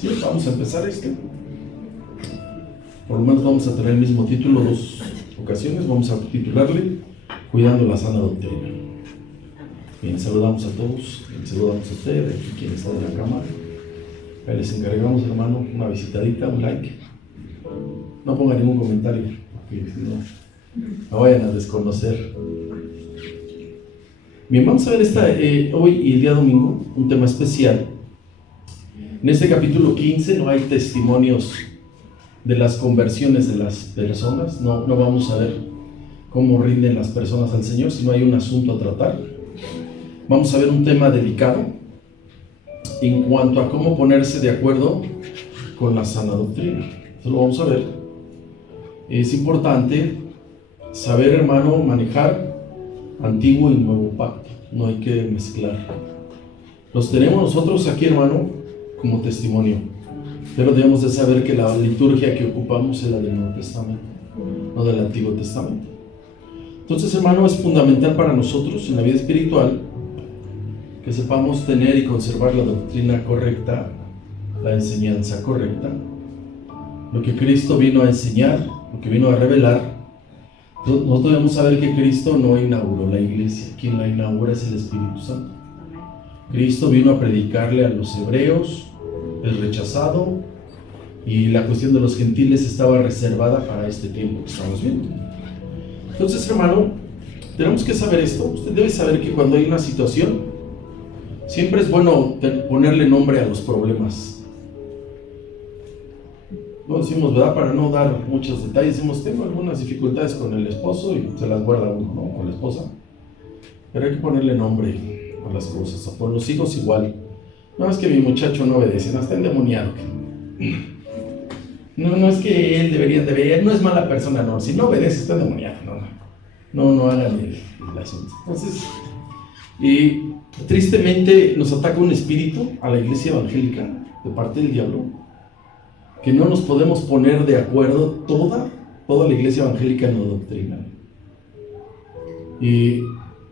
Sí, vamos a empezar por lo menos vamos a tener el mismo título dos ocasiones. Vamos a titularle Cuidando la sana doctrina. Bien, saludamos a todos, bien, saludamos a usted, aquí quien está de la cámara. Ahí les encargamos, hermano, una visitadita, un like. No pongan ningún comentario, porque no vayan a desconocer. Bien, vamos a ver hoy y el día domingo un tema especial. En este capítulo 15 no hay testimonios de las conversiones de las personas, no vamos a ver cómo rinden las personas al Señor, sino hay un asunto a tratar. Vamos a ver un tema delicado en cuanto a cómo ponerse de acuerdo con la sana doctrina. Eso lo vamos a ver. Es importante saber, hermano, manejar antiguo y nuevo pacto. No hay que mezclar. Los tenemos nosotros aquí, hermano, como testimonio. Pero debemos de saber que la liturgia que ocupamos es la del Nuevo Testamento, no del Antiguo Testamento. Entonces, hermano, es fundamental para nosotros en la vida espiritual que sepamos tener y conservar la doctrina correcta, la enseñanza correcta, lo que Cristo vino a enseñar, lo que vino a revelar. Nosotros debemos saber que Cristo no inauguró la iglesia, quien la inaugura es el Espíritu Santo. Cristo vino a predicarle a los hebreos, el rechazado, y la cuestión de los gentiles estaba reservada para este tiempo que estamos viendo. Entonces, hermano, tenemos que saber esto. Usted debe saber que cuando hay una situación, siempre es bueno ponerle nombre a los problemas. No decimos, ¿verdad? Para no dar muchos detalles, decimos, tengo algunas dificultades con el esposo y se las guarda uno, ¿no? Con la esposa. Pero hay que ponerle nombre a las cosas. Por los hijos igual. No es que mi muchacho no obedece, no está endemoniado. No es que él debería, él no es mala persona, no. Si no obedece, está endemoniado. No hagan el asunto. Entonces, y tristemente nos ataca un espíritu a la iglesia evangélica de parte del diablo, que no nos podemos poner de acuerdo toda la iglesia evangélica en la doctrina. Y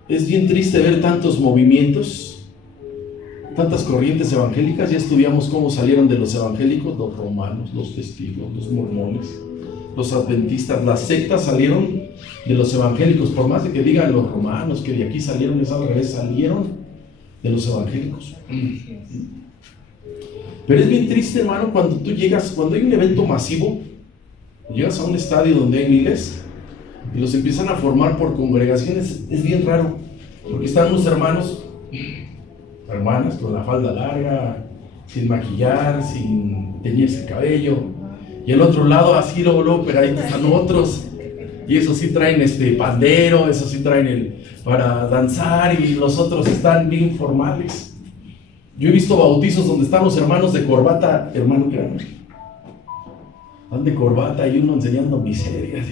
es bien triste ver tantos movimientos, tantas corrientes evangélicas. Ya estudiamos cómo salieron de los evangélicos los romanos, los testigos, los mormones, los adventistas. Las sectas salieron de los evangélicos, por más de que digan los romanos que de aquí salieron, es al revés, salieron de los evangélicos. Pero es bien triste, hermano, cuando hay un evento masivo, llegas a un estadio donde hay miles y los empiezan a formar por congregaciones. Es bien raro, porque están unos hermanas con la falda larga, sin maquillar, sin teñirse el cabello, y al otro lado así luego pegaditos están otros, y esos sí traen pandero, esos sí traen para danzar, y los otros están bien formales. Yo he visto bautizos donde están los hermanos de corbata, hermano, créanme, están de corbata y uno enseñando miserias,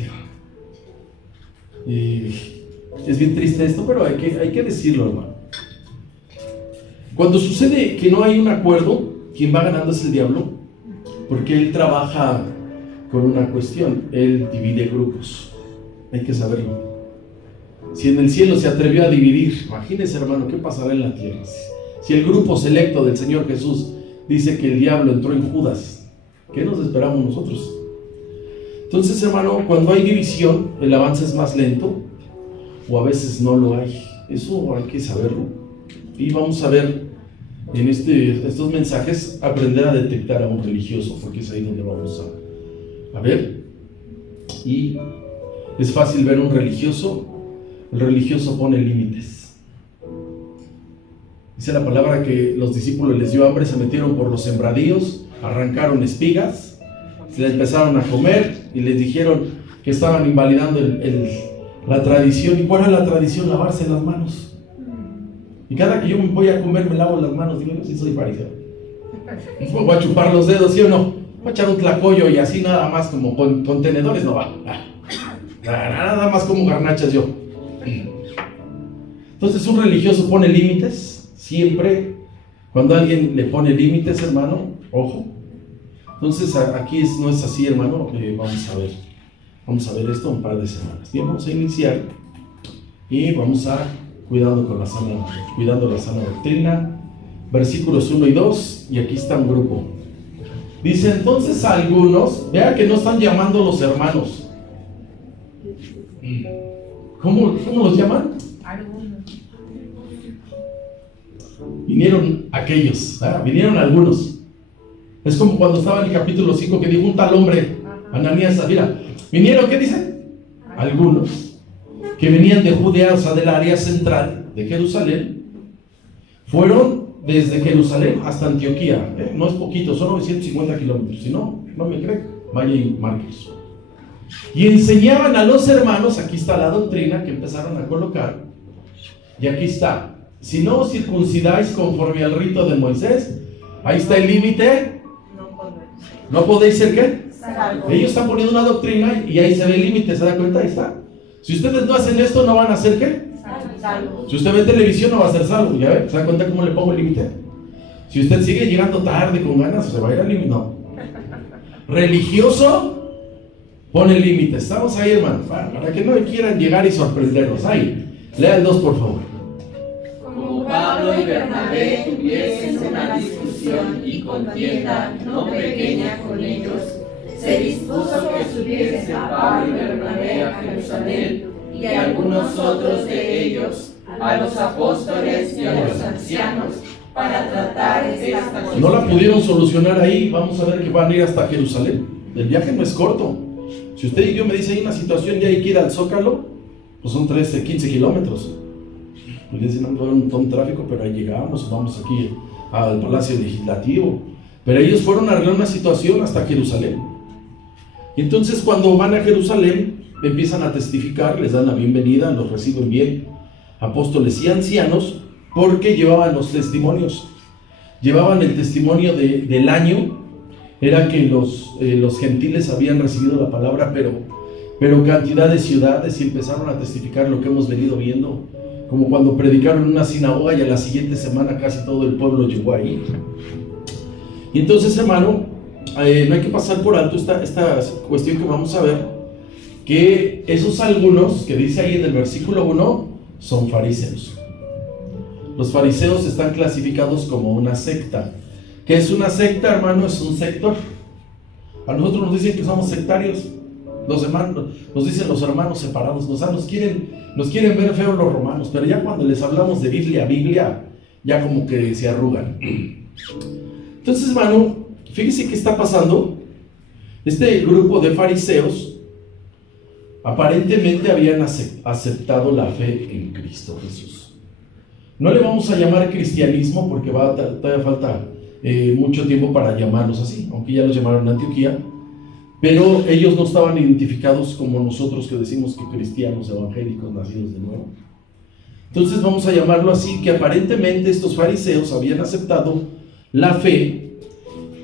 y es bien triste esto, pero hay que decirlo, hermano. Cuando sucede que no hay un acuerdo, quien va ganando es el diablo, porque él trabaja con una cuestión, él divide grupos, hay que saberlo. Si en el cielo se atrevió a dividir, imagínense, hermano, ¿qué pasará en la tierra? Si el grupo selecto del Señor Jesús dice que el diablo entró en Judas, ¿qué nos esperamos nosotros? Entonces, hermano, cuando hay división, el avance es más lento, o a veces no lo hay. Eso hay que saberlo. Y vamos a ver en estos mensajes, aprender a detectar a un religioso, porque es ahí donde vamos a ver. Y es fácil ver un religioso. El religioso pone límites. Dice la palabra que los discípulos les dio hambre, se metieron por los sembradíos, arrancaron espigas, se les empezaron a comer y les dijeron que estaban invalidando la tradición. ¿Y cuál es la tradición? Lavarse las manos. Y cada que yo me voy a comer, me lavo las manos. Digo, yo sí soy fariseo. Voy a chupar los dedos, ¿sí o no? Voy a echar un tlacoyo y así nada más como con tenedores no va. Nada más como garnachas yo. Entonces un religioso pone límites. Siempre, cuando alguien le pone límites, hermano, ojo. Entonces aquí no es así, hermano. Vamos a ver esto un par de semanas. Bien, vamos a iniciar y vamos a cuidando la sana doctrina, versículos 1 y 2, y aquí está un grupo. Dice, entonces algunos, vea que no están llamando los hermanos. ¿Cómo los llaman? Algunos. Vinieron aquellos, vinieron algunos. Es como cuando estaba en el capítulo 5 que dijo un tal hombre, Ananías, mira, vinieron, ¿qué dice? Algunos que venían de Judea, o sea, del área central de Jerusalén, fueron desde Jerusalén hasta Antioquía. No es poquito, son 950 kilómetros. Si no me creen, vaya y márquenlos. Y enseñaban a los hermanos, aquí está la doctrina que empezaron a colocar, y aquí está: si no os circuncidáis conforme al rito de Moisés, ahí está el límite. ¿No podéis ser qué? Salvo. Ellos están poniendo una doctrina y ahí se ve el límite, ¿se da cuenta? Ahí está. Si ustedes no hacen esto, no van a hacer qué. Salvo. Si usted ve televisión, no va a ser salvo. ¿Ya ve? ¿Se da cuenta cómo le pongo el límite? Si usted sigue llegando tarde con ganas, se va a ir al límite. No. Religioso, pone el límite. Estamos ahí, hermano, para que no quieran llegar y sorprendernos. Ahí, lea el 2, por favor. Como Pablo y Bernabé tuviesen una discusión y contienda no pequeña con ellos, se dispuso que subiesen a Pablo y Bernabé a Jerusalén, y a algunos otros de ellos, a los apóstoles y a los ancianos, para tratar esta cuestión. No la pudieron solucionar ahí. Vamos a ver que van a ir hasta Jerusalén. El viaje no es corto. Si usted y yo me dice hay una situación y hay que ir al Zócalo, pues son 13, 15 kilómetros. Pues dicen, no, un montón de tráfico, pero ahí llegamos, vamos aquí al Palacio Legislativo. Pero ellos fueron a arreglar una situación hasta Jerusalén. Y entonces cuando van a Jerusalén, empiezan a testificar, les dan la bienvenida, los reciben bien, apóstoles y ancianos, porque llevaban los testimonios. Llevaban el testimonio del año. Era que los gentiles habían recibido la palabra, pero cantidad de ciudades, y empezaron a testificar lo que hemos venido viendo, como cuando predicaron en una sinagoga y a la siguiente semana casi todo el pueblo llegó ahí. Y entonces, hermano, no hay que pasar por alto esta cuestión que vamos a ver, que esos algunos que dice ahí en el versículo 1 son fariseos. Los fariseos están clasificados como una secta. ¿Qué es una secta, hermano? Es un sector. A nosotros nos dicen que somos sectarios. Los hermanos, nos dicen los hermanos separados. Nos quieren ver feos los romanos, pero ya cuando les hablamos de Biblia, ya como que se arrugan. Entonces, hermano, fíjese qué está pasando. Este grupo de fariseos aparentemente habían aceptado la fe en Cristo Jesús. No le vamos a llamar cristianismo porque todavía falta mucho tiempo para llamarlos así, aunque ya los llamaron Antioquía, pero ellos no estaban identificados como nosotros que decimos que cristianos evangélicos nacidos de nuevo. Entonces vamos a llamarlo así, que aparentemente estos fariseos habían aceptado la fe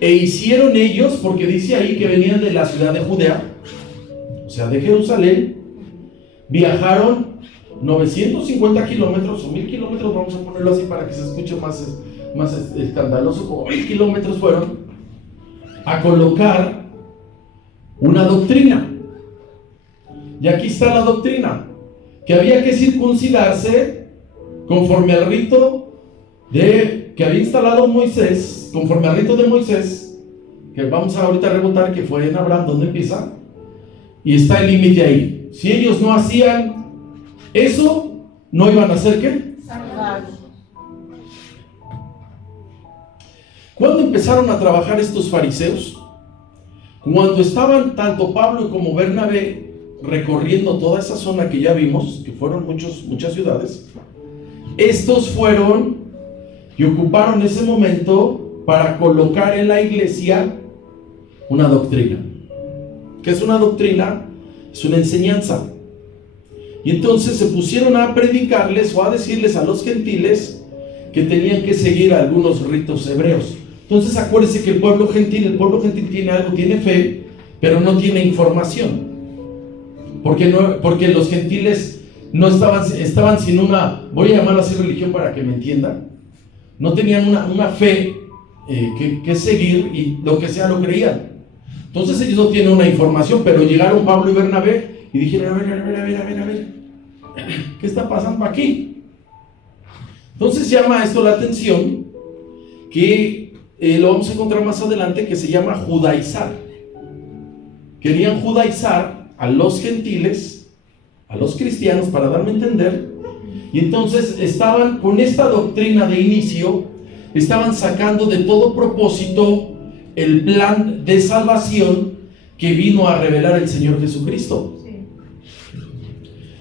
e hicieron ellos, porque dice ahí que venían de la ciudad de Judea, o sea de Jerusalén, viajaron 950 kilómetros o 1000 kilómetros, vamos a ponerlo así para que se escuche más escandaloso, como 1000 kilómetros fueron a colocar una doctrina. Y aquí está la doctrina, que había que circuncidarse conforme al rito que había instalado Moisés, conforme al rito de Moisés, que vamos a ahorita rebotar, que fue en Abraham, donde empieza, y está el límite ahí. Si ellos no hacían eso, no iban a hacer ¿qué? Salvados. ¿Cuándo empezaron a trabajar estos fariseos? Cuando estaban tanto Pablo como Bernabé recorriendo toda esa zona que ya vimos, que fueron muchas ciudades. Estos fueron y ocuparon ese momento para colocar en la iglesia una doctrina. ¿Qué es una doctrina? Es una enseñanza. Y entonces se pusieron a predicarles o a decirles a los gentiles que tenían que seguir algunos ritos hebreos. Entonces acuérdense que el pueblo gentil tiene algo, tiene fe, pero no tiene información. Porque los gentiles no estaban sin una, voy a llamarlo así, religión para que me entiendan. No tenían una fe que seguir, y lo que sea lo creían. Entonces ellos no tienen una información, pero llegaron Pablo y Bernabé y dijeron, a ver, ¿qué está pasando aquí? Entonces llama esto la atención que lo vamos a encontrar más adelante, que se llama judaizar. Querían judaizar a los gentiles, a los cristianos, para darme a entender, y entonces estaban con esta doctrina de inicio, estaban sacando de todo propósito el plan de salvación que vino a revelar el Señor Jesucristo.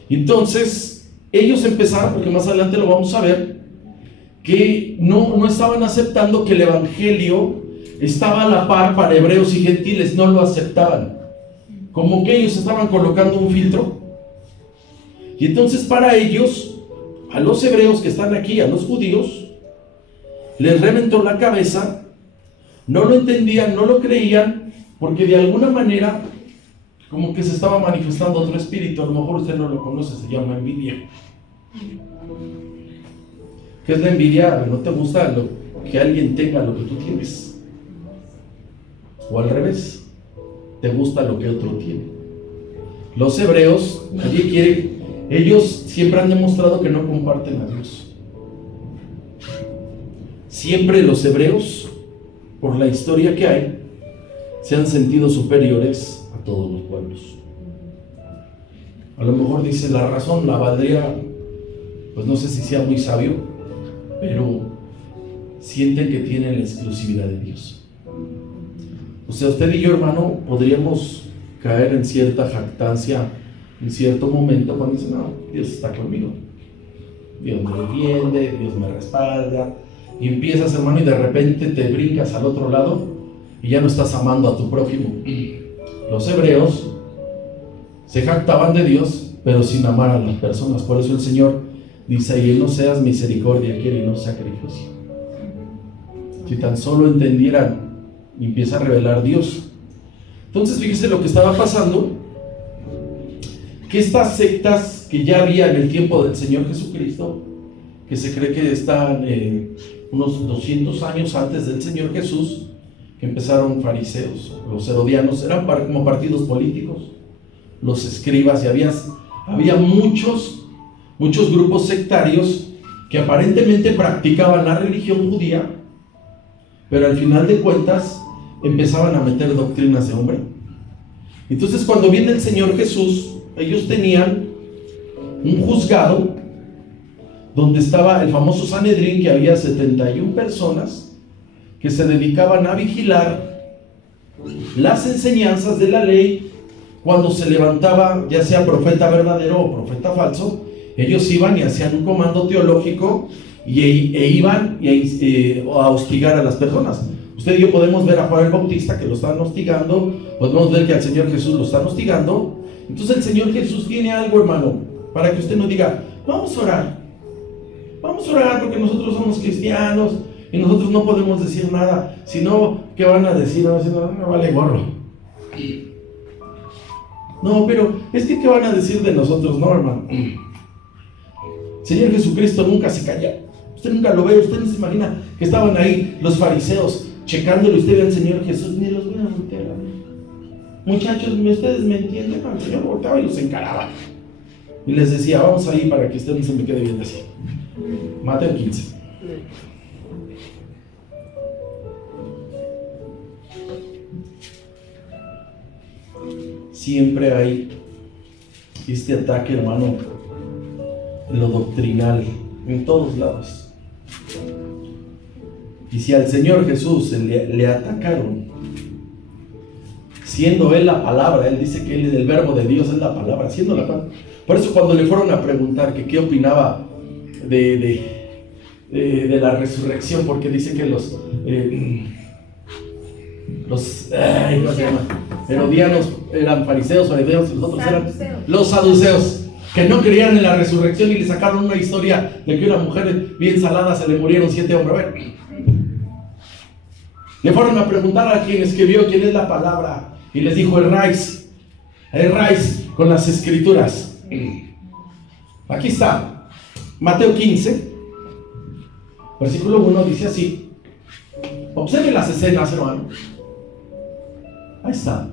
Entonces ellos empezaron, porque más adelante lo vamos a ver, que no estaban aceptando que el evangelio estaba a la par para hebreos y gentiles, no lo aceptaban, como que ellos estaban colocando un filtro. Y entonces para ellos, a los hebreos que están aquí, a los judíos, les reventó la cabeza, no lo entendían, no lo creían, porque de alguna manera como que se estaba manifestando otro espíritu. A lo mejor usted no lo conoce, se llama envidia. ¿Qué es la envidia? No te gusta que alguien tenga lo que tú tienes, o al revés, te gusta lo que otro tiene. Los hebreos, nadie quiere, ellos siempre han demostrado que no comparten a Dios. Siempre los hebreos, por la historia que hay, se han sentido superiores a todos los pueblos. A lo mejor dice la razón, la valdría, pues no sé si sea muy sabio, pero sienten que tienen la exclusividad de Dios. O sea, usted y yo, hermano, podríamos caer en cierta jactancia en cierto momento cuando dicen, no, Dios está conmigo, Dios me defiende, Dios me respalda, y empiezas, hermano, y de repente te brincas al otro lado y ya no estás amando a tu prójimo. Los hebreos se jactaban de Dios, pero sin amar a las personas. Por eso el Señor dice ahí, no seas misericordia quiere y no sacrificio. Si tan solo entendieran, y empieza a revelar Dios. Entonces fíjese lo que estaba pasando, que estas sectas que ya había en el tiempo del Señor Jesucristo, que se cree que están unos 200 años antes del Señor Jesús, que empezaron fariseos, los herodianos, eran como partidos políticos, los escribas, y había muchos grupos sectarios que aparentemente practicaban la religión judía, pero al final de cuentas empezaban a meter doctrinas de hombre. Entonces cuando viene el Señor Jesús, ellos tenían un juzgado donde estaba el famoso Sanedrín, que había 71 personas que se dedicaban a vigilar las enseñanzas de la ley. Cuando se levantaba ya sea profeta verdadero o profeta falso, ellos iban y hacían un comando teológico e iban a hostigar a las personas. Usted y yo podemos ver a Juan el Bautista que lo están hostigando, podemos ver que al Señor Jesús lo están hostigando. Entonces el Señor Jesús tiene algo, hermano, para que usted no diga, vamos a orar porque nosotros somos cristianos y nosotros no podemos decir nada, sino, ¿qué van a decir? Van a decir, no, me vale gorro. No, pero es que ¿qué van a decir de nosotros? No, hermano. Señor Jesucristo nunca se calla. Usted nunca lo ve, usted no se imagina que estaban ahí los fariseos checándolo, usted ve al Señor Jesús, ni los voy a voltear a ver. Muchachos, ustedes me entienden, el Señor volteaba y los encaraba. Y les decía, vamos ahí para que usted no se me quede viendo así. Mateo 15. Siempre hay este ataque, hermano, en lo doctrinal, en todos lados. Y si al Señor Jesús le atacaron, siendo Él la palabra, Él dice que el verbo de Dios es la palabra, siendo la palabra. Por eso cuando le fueron a preguntar que qué opinaba de la resurrección, porque dice que los ¿cómo se llama? Herodianos eran fariseos, y los otros eran los saduceos, que no creían en la resurrección, y le sacaron una historia de que una mujer bien salada se le murieron 7 hombres. A ver, le fueron a preguntar a quien escribió quién es la palabra, y les dijo erráis con las escrituras. Aquí está, Mateo 15, versículo 1, dice así. Observe las escenas, hermano. Ahí está.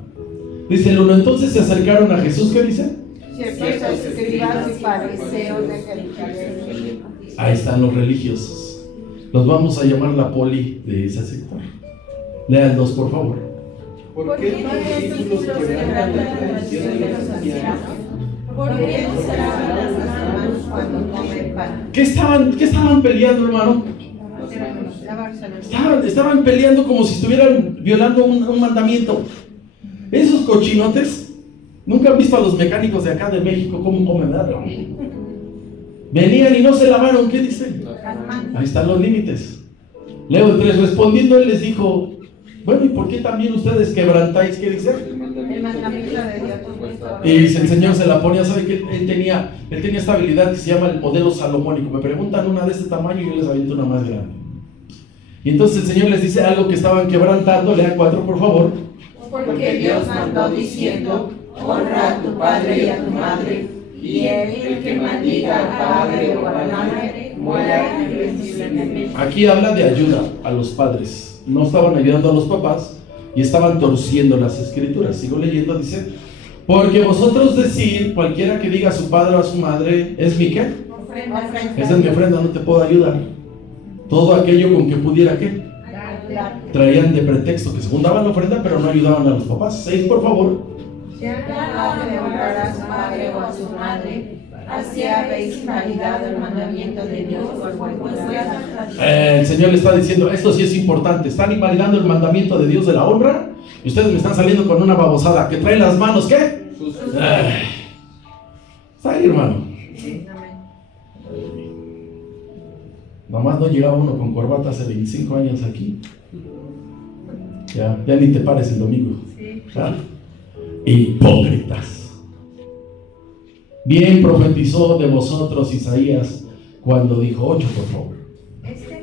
Dice el 1, entonces se acercaron a Jesús, ¿qué dice? Ciertos escribas y fariseos de Jerusalén. Ahí están los religiosos. Los vamos a llamar la poli de ese sector. Lea el 2, por favor. ¿Por qué tus discípulos quebrantan la tradición de los ancianos? ¿Por qué no se lavan las manos cuando comen pan? ¿Qué estaban peleando, hermano? Estaban peleando como si estuvieran violando un mandamiento. Esos cochinotes, nunca han visto a los mecánicos de acá de México cómo comen, ¿verdad? Venían y no se lavaron, ¿qué dice? Ahí están los límites. Leo 3, respondiendo él les dijo, bueno, ¿y por qué también ustedes quebrantáis? ¿Qué dice? El mandamiento de Dios. Y el Señor se la ponía, sabe que él tenía esta habilidad que se llama el modelo salomónico. Me preguntan una de este tamaño y yo les aviento una más grande. Y entonces el Señor les dice algo que estaban quebrantando. Lea 4, por favor. Porque Dios mandó diciendo, honra a tu padre y a tu madre, y el que maldiga al padre o a la madre muera irremisiblemente. Aquí habla de ayuda a los padres. No estaban ayudando a los papás y estaban torciendo las escrituras. Sigo leyendo, dice, porque vosotros decir, cualquiera que diga a su padre o a su madre, ¿es mi qué? Ofrenda. Esa es mi ofrenda, no te puedo ayudar. Todo aquello con que pudiera, ¿qué? Traían de pretexto que según daban la ofrenda, pero no ayudaban a los papás. 6, por favor. Ya no de honrar a su padre o a su madre, así habéis invalidado el mandamiento de Dios por vuestras tradiciones. El Señor le está diciendo, esto sí es importante. Están invalidando el mandamiento de Dios de la honra y ustedes me están saliendo con una babosada que trae las manos, ¿qué? Está ahí, hermano. Nomás no llegaba uno con corbata hace 25 años aquí. Ya ni te pares el domingo. ¿Ah? Hipócritas. Bien profetizó de vosotros Isaías cuando dijo, 8, por favor. Este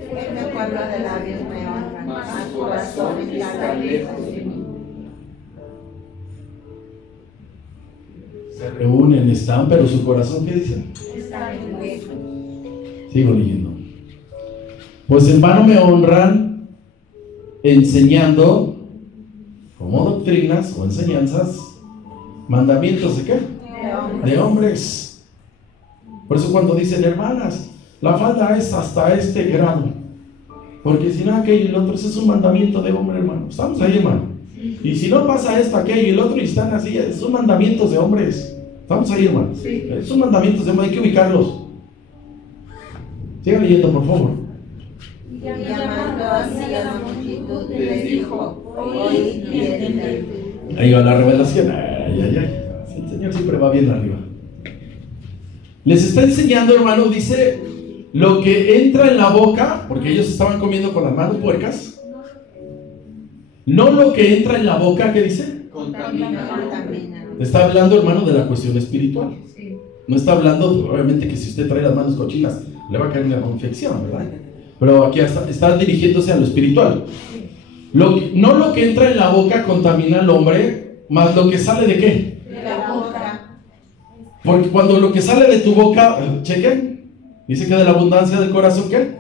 pueblo de labios me honra, mas su corazón está lejos de mí. Se reúnen, están, pero su corazón, ¿qué dicen? Está lejos. Sigo leyendo. Pues en vano me honran enseñando como doctrinas o enseñanzas mandamientos de qué? De hombres. Por eso cuando dicen, hermanas, la falda es hasta este grado, porque si no aquello y el otro, ese es un mandamiento de hombre, hermano. Estamos ahí, hermano. Y si no pasa esto, aquello y el otro, y están así, son mandamientos de hombres. Estamos ahí, hermano. Son mandamientos de hombres, hay que ubicarlos. Sigan leyendo, por favor. Y llamando así a la multitud, les dijo, oíd y entended. Ahí va la revelación. El Señor siempre va bien arriba. Les está enseñando, hermano, dice, lo que entra en la boca, porque ellos estaban comiendo con las manos puercas. No lo que entra en la boca, ¿qué dice? Contamina. Está hablando, hermano, de la cuestión espiritual. No está hablando, obviamente, que si usted trae las manos cochinas, le va a caer una infección, ¿verdad? Pero aquí está dirigiéndose a lo espiritual. No lo que entra en la boca contamina al hombre, más lo que sale de qué. De la boca. Porque cuando lo que sale de tu boca, chequen, dice que de la abundancia del corazón, ¿qué?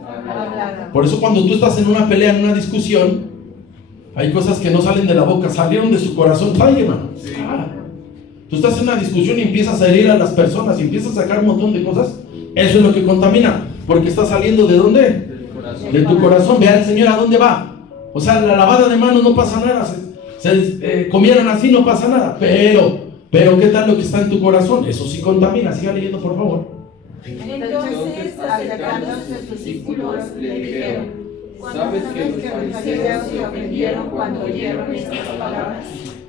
Por eso cuando tú estás en una pelea, en una discusión, hay cosas que no salen de la boca, salieron de su corazón. ¡Ay, hermano! Tú estás en una discusión y empiezas a herir a las personas y empiezas a sacar un montón de cosas. Eso es lo que contamina, porque está saliendo ¿de dónde? De tu corazón. Vean, Señor, ¿a dónde va? O sea, la lavada de manos no pasa nada, se comieron así, no pasa nada, pero ¿qué tal lo que está en tu corazón? Eso sí contamina. Siga leyendo, por favor. Entonces, acercándose sus discípulos, le dijeron, ¿sabes que los fariseos se ofendieron cuando oyeron estas palabras?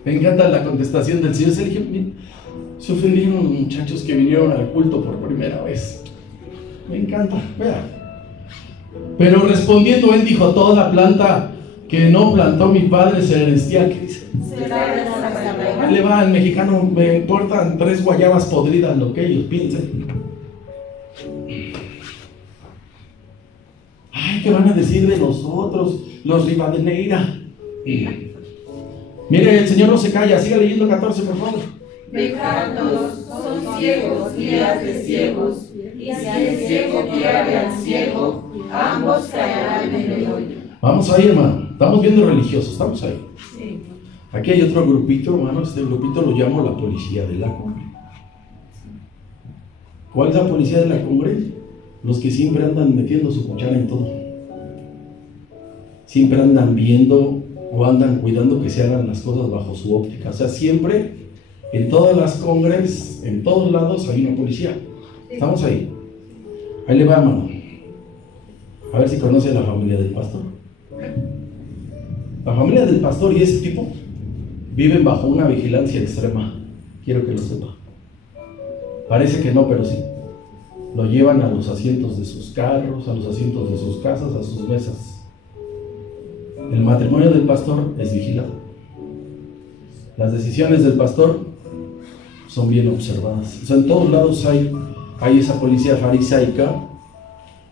Me encanta la contestación del Señor. Se ofendieron los muchachos que vinieron al culto por primera vez. Me encanta, vea. Pero respondiendo él dijo, toda planta que no plantó mi Padre celestial, ¿qué dice? Le va al mexicano, me importan 3 guayabas podridas lo que ellos piensen. Ay, ¿qué van a decir de nosotros, los Rivadeneira? Mire, el Señor no se calla, siga leyendo 14, por favor. Dejadlos, son ciegos, guías de ciegos, y si el ciego guía al ciego, ambos caerán en el hoyo. Vamos ahí, hermano, estamos viendo religiosos, estamos ahí. Aquí hay otro grupito, hermano, este grupito lo llamo la policía de la cumbre. ¿Cuál es la policía de la cumbre? Los que siempre andan metiendo su cuchara en todo. siempre andan viendo o andan cuidando que se hagan las cosas bajo su óptica. O sea, siempre, en todas las congres, en todos lados hay una policía. Estamos ahí. Ahí le va, hermano. A ver si conoce a la familia del pastor. La familia del pastor y ese tipo viven bajo una vigilancia extrema. Quiero que lo sepa. Parece que no, pero sí. Lo llevan a los asientos de sus carros, a los asientos de sus casas, a sus mesas. El matrimonio del pastor es vigilado. Las decisiones del pastor son bien observadas. O sea, en todos lados hay esa policía farisaica,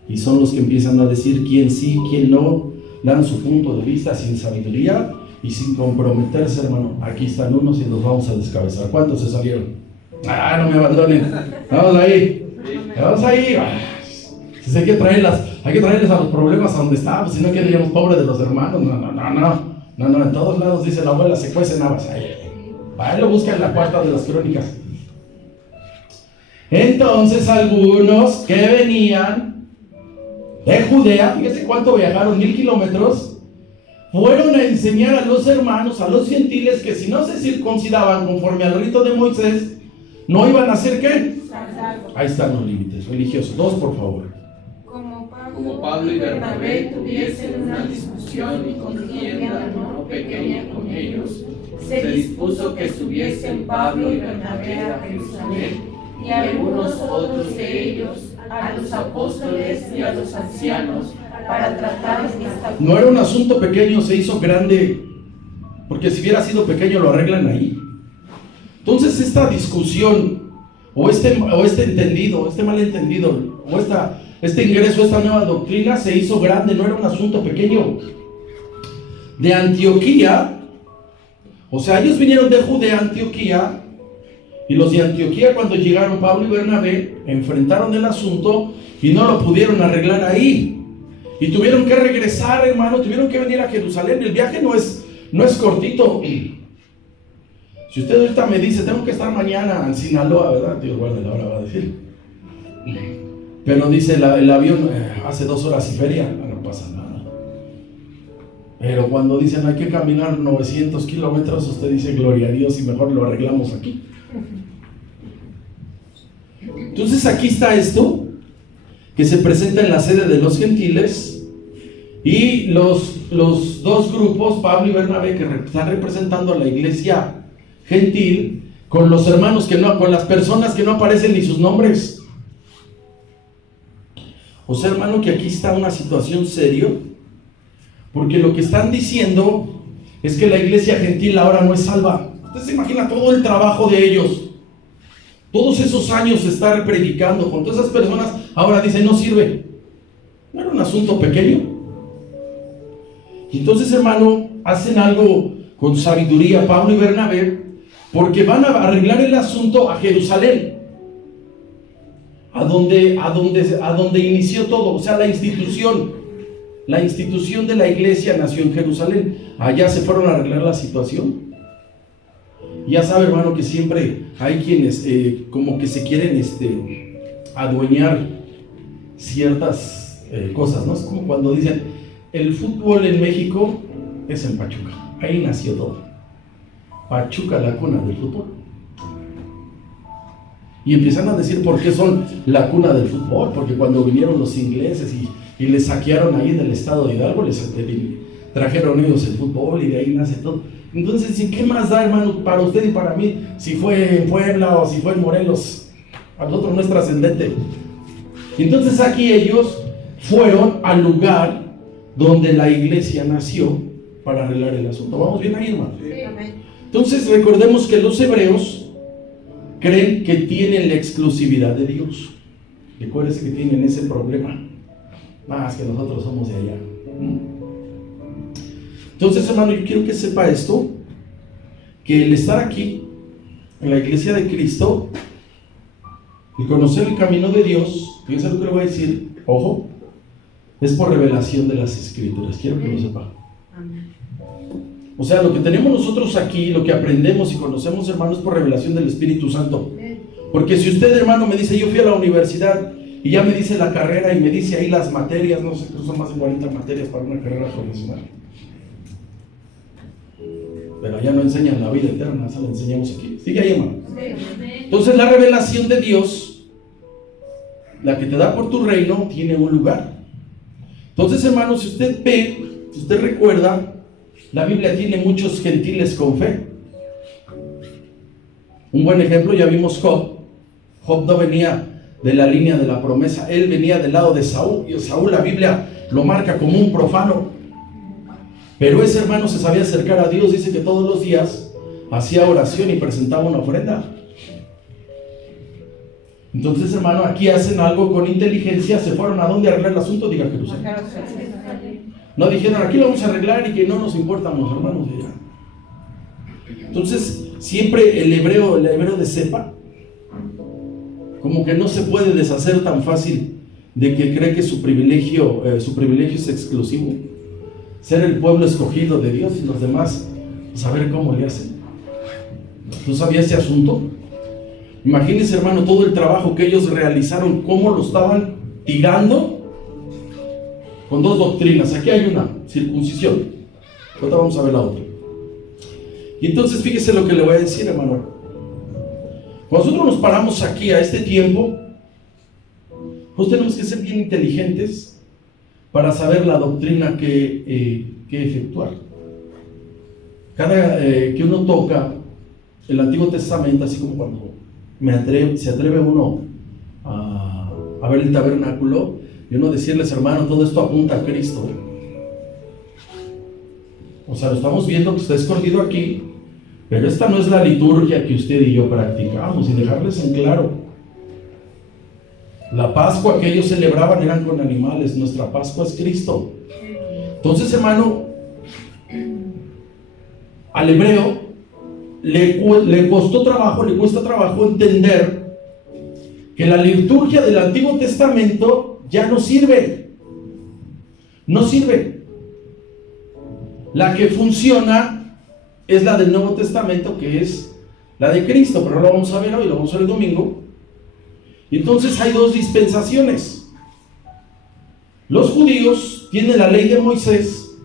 y son los que empiezan a decir quién sí, quién no, dan su punto de vista sin sabiduría y sin comprometerse, hermano. Aquí están unos y los vamos a descabezar. ¿Cuántos se salieron? ¡Ah, no me abandonen! ¡Vamos ahí! ¡Vamos ahí! Pues hay que traerles a los problemas a donde estamos, si no quedaríamos pobres de los hermanos. No, en todos lados dice la abuela, se cuecen habas. Ahí lo busca en la cuarta de las crónicas. Entonces algunos que venían de Judea, fíjese cuánto viajaron, 1000 kilómetros, fueron a enseñar a los hermanos, a los gentiles, que si no se circuncidaban conforme al rito de Moisés, no iban a hacer ¿qué? Ahí están los límites religiosos. 2, por favor. Como Pablo y Bernabé tuviesen una discusión y contienda no pequeña con ellos, se dispuso que subiesen Pablo y Bernabé a Jerusalén, y algunos otros de ellos a los apóstoles y a los ancianos, para tratar esta... No era un asunto pequeño, se hizo grande, porque si hubiera sido pequeño lo arreglan ahí. Entonces esta discusión, o este entendido, este malentendido, o este ingreso a esta nueva doctrina se hizo grande, no era un asunto pequeño. De Antioquía, o sea, ellos vinieron de Judea a Antioquía, y los de Antioquía, cuando llegaron Pablo y Bernabé, enfrentaron el asunto y no lo pudieron arreglar ahí, y tuvieron que regresar, hermano, tuvieron que venir a Jerusalén. El viaje no es cortito. Si usted ahorita me dice, tengo que estar mañana en Sinaloa, ¿verdad? Dios guarde, ahora va a decir. Pero dice el avión hace 2 horas y feria, no pasa nada. Pero cuando dicen hay que caminar 900 kilómetros, usted dice gloria a Dios y mejor lo arreglamos aquí. Entonces aquí está esto, que se presenta en la sede de los gentiles, y los 2 grupos, Pablo y Bernabé, que están representando a la iglesia gentil, con los hermanos con las personas que no aparecen ni sus nombres. O sea, hermano, que aquí está una situación seria, porque lo que están diciendo es que la iglesia gentil ahora no es salva. Usted se imagina todo el trabajo de ellos, todos esos años de estar predicando con todas esas personas, ahora dicen no sirve. No era un asunto pequeño. Y entonces, hermano, hacen algo con sabiduría Pablo y Bernabé, porque van a arreglar el asunto a Jerusalén, a donde inició todo. O sea, la institución de la iglesia nació en Jerusalén. Allá se fueron a arreglar la situación. Ya sabe, hermano, que siempre hay quienes como que se quieren adueñar ciertas cosas, ¿no? Es como cuando dicen, el fútbol en México es en Pachuca. Ahí nació todo. Pachuca, la cuna del fútbol. Y empiezan a decir por qué son la cuna del fútbol, porque cuando vinieron los ingleses y les saquearon ahí del estado de Hidalgo, les trajeron ellos el fútbol y de ahí nace todo. Entonces, ¿qué más da, hermano, para usted y para mí, si fue en Puebla o si fue en Morelos? A nosotros no es trascendente. Entonces aquí ellos fueron al lugar donde la iglesia nació para arreglar el asunto. ¿Vamos bien ahí, hermano? Sí, amén. Entonces recordemos que los hebreos creen que tienen la exclusividad de Dios. Recuérdense que tienen ese problema. Más que nosotros somos de allá. Entonces, hermano, yo quiero que sepa esto, que el estar aquí en la iglesia de Cristo y conocer el camino de Dios, fíjense lo que le voy a decir, ojo, es por revelación de las Escrituras. Quiero que lo sepa. O sea, lo que tenemos nosotros aquí, lo que aprendemos y conocemos, hermano, es por revelación del Espíritu Santo. Porque si usted, hermano, me dice, yo fui a la universidad y ya me dice la carrera y me dice ahí las materias, no sé, son más de 40 materias para una carrera profesional. Pero allá no enseñan la vida eterna, esa la enseñamos aquí. Sigue ahí, hermano. Entonces la revelación de Dios, la que te da por tu reino, tiene un lugar. Entonces, hermano, si usted ve, si usted recuerda, la Biblia tiene muchos gentiles con fe. Un buen ejemplo, ya vimos Job. Job no venía de la línea de la promesa, él venía del lado de Saúl, y Saúl la Biblia lo marca como un profano. Pero ese hermano se sabía acercar a Dios, dice que todos los días hacía oración y presentaba una ofrenda. Entonces, hermano, aquí hacen algo con inteligencia. ¿Se fueron a dónde a arreglar el asunto? Diga Jerusalén. No dijeron, aquí lo vamos a arreglar y que no nos importan los hermanos de allá. Entonces, siempre el hebreo de cepa, como que no se puede deshacer tan fácil de que cree que su privilegio es exclusivo. Ser el pueblo escogido de Dios y los demás, saber cómo le hacen. ¿Tú sabías ese asunto? Imagínense, hermano, todo el trabajo que ellos realizaron, cómo lo estaban tirando con dos doctrinas. Aquí hay una, circuncisión. Ahora vamos a ver la otra. Y entonces fíjese lo que le voy a decir, hermano. Cuando nosotros nos paramos aquí a este tiempo, pues tenemos que ser bien inteligentes para saber la doctrina que efectuar. Cada que uno toca el Antiguo Testamento, así como cuando se atreve uno a ver el tabernáculo, y uno decirles, hermano, todo esto apunta a Cristo. O sea, lo estamos viendo que está escondido aquí, pero esta no es la liturgia que usted y yo practicamos, y dejarles en claro. La Pascua que ellos celebraban eran con animales, nuestra Pascua es Cristo. Entonces, hermano, al hebreo le cuesta trabajo entender que la liturgia del Antiguo Testamento ya no sirve. No sirve. La que funciona es la del Nuevo Testamento, que es la de Cristo, pero no lo vamos a ver hoy, lo vamos a ver el domingo. Entonces hay dos dispensaciones. Los judíos tienen la ley de Moisés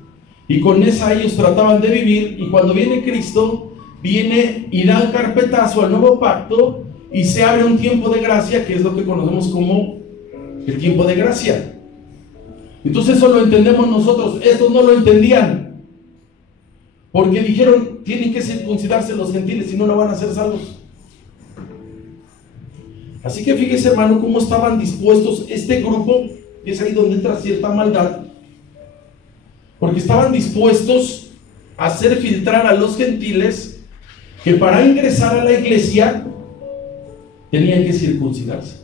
y con esa ellos trataban de vivir, y cuando viene Cristo, viene y da el carpetazo al nuevo pacto y se abre un tiempo de gracia, que es lo que conocemos como el tiempo de gracia. Entonces eso lo entendemos nosotros. Estos no lo entendían, porque dijeron, tienen que circuncidarse los gentiles, si no, no van a ser salvos. Así que fíjese, hermano, cómo estaban dispuestos este grupo, y es ahí donde entra cierta maldad, porque estaban dispuestos a hacer filtrar a los gentiles que para ingresar a la iglesia tenían que circuncidarse.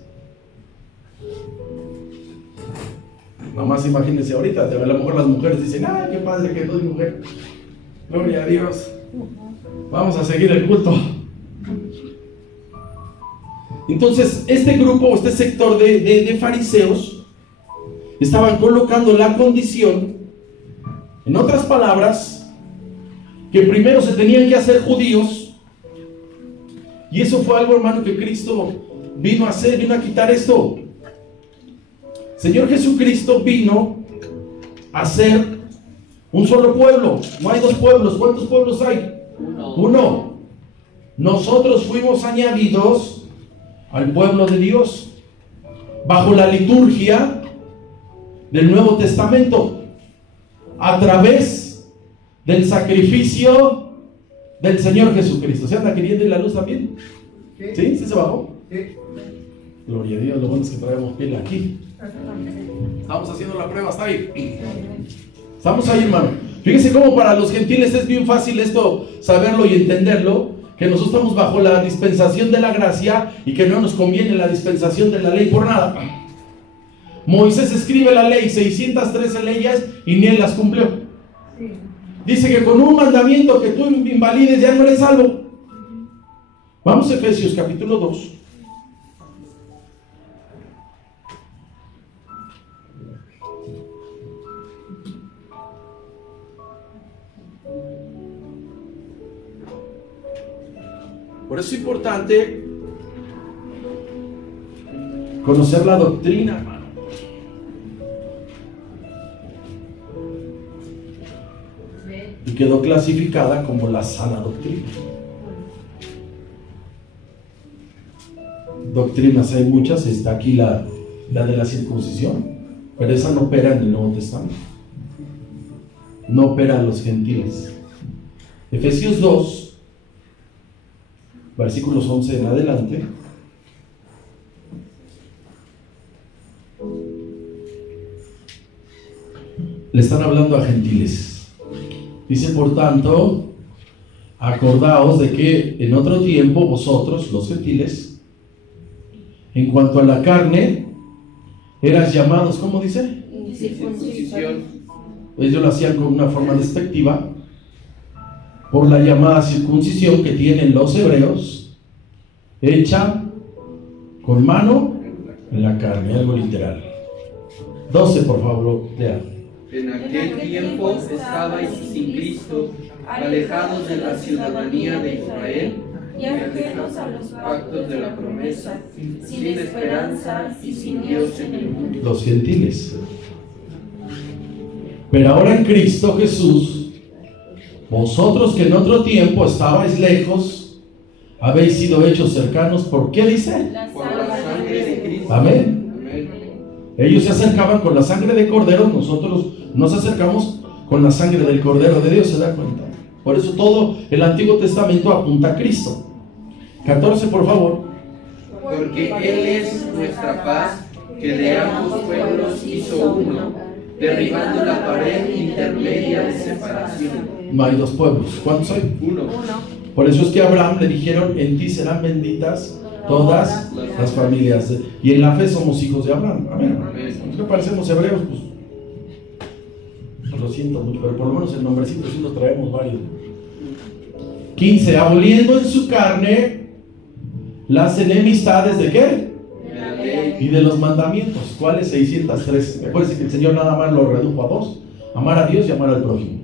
Nada más imagínense ahorita, a lo mejor las mujeres dicen, ¡ay, qué padre que soy mujer! Gloria a Dios, vamos a seguir el culto. Entonces, este grupo, este sector de fariseos, estaban colocando la condición, en otras palabras, que primero se tenían que hacer judíos, y eso fue algo, hermano, que Cristo vino a hacer, vino a quitar esto. Señor Jesucristo vino a ser un solo pueblo, no hay dos pueblos. ¿Cuántos pueblos hay? Uno. Nosotros fuimos añadidos al pueblo de Dios bajo la liturgia del Nuevo Testamento, a través del sacrificio del Señor Jesucristo. ¿Se anda queriendo ir la luz también? ¿Sí? ¿Sí se bajó? Gloria a Dios, lo bueno es que traemos piel aquí. Estamos haciendo la prueba, ¿está ahí? Estamos ahí, hermano. Fíjense cómo para los gentiles es bien fácil esto, saberlo y entenderlo, que nosotros estamos bajo la dispensación de la gracia y que no nos conviene la dispensación de la ley por nada. Moisés escribe la ley, 613 leyes, y ni él las cumplió. Dice que con un mandamiento que tú invalides ya no eres salvo. Vamos a Efesios capítulo 2. Por eso es importante conocer la doctrina, hermano. Y quedó clasificada como la sana doctrina. Doctrinas hay muchas, está aquí la de la circuncisión, pero esa no opera en el Nuevo Testamento. No opera a los gentiles. Efesios 2, versículos 11 en adelante. Le están hablando a gentiles. Dice, por tanto, acordaos de que en otro tiempo vosotros, los gentiles, en cuanto a la carne, eras llamados, ¿cómo dice? Circuncisión. Ellos lo hacían con una forma despectiva, por la llamada circuncisión que tienen los hebreos, hecha con mano en la carne, algo literal. 12, por favor, lean. En aquel tiempo estabais sin Cristo, alejados de la ciudadanía de Israel y ajenos a los pactos de la promesa, sin esperanza y sin Dios en el mundo. Los gentiles. Pero ahora en Cristo Jesús, vosotros que en otro tiempo estabais lejos, habéis sido hechos cercanos. ¿Por qué dice? Por la sangre de Cristo. Amén. Ellos se acercaban con la sangre de cordero, nosotros nos acercamos con la sangre del Cordero de Dios, ¿se da cuenta? Por eso todo el Antiguo Testamento apunta a Cristo. 14, por favor. Porque Él es nuestra paz, que de ambos pueblos hizo uno, derribando la pared intermedia de separación. No hay dos pueblos. ¿Cuántos hay? Uno. Por eso es que a Abraham le dijeron, en ti serán benditas todas las familias. Y en la fe somos hijos de Abraham. Amén. ¿Qué parecemos hebreos? Pues lo siento mucho, pero por lo menos el nombrecito sí lo traemos varios. 15. Aboliendo en su carne las enemistades ¿de qué? De la ley. Y de los mandamientos. ¿Cuáles? 603. Acuérdense que el Señor nada más lo redujo a dos: amar a Dios y amar al prójimo.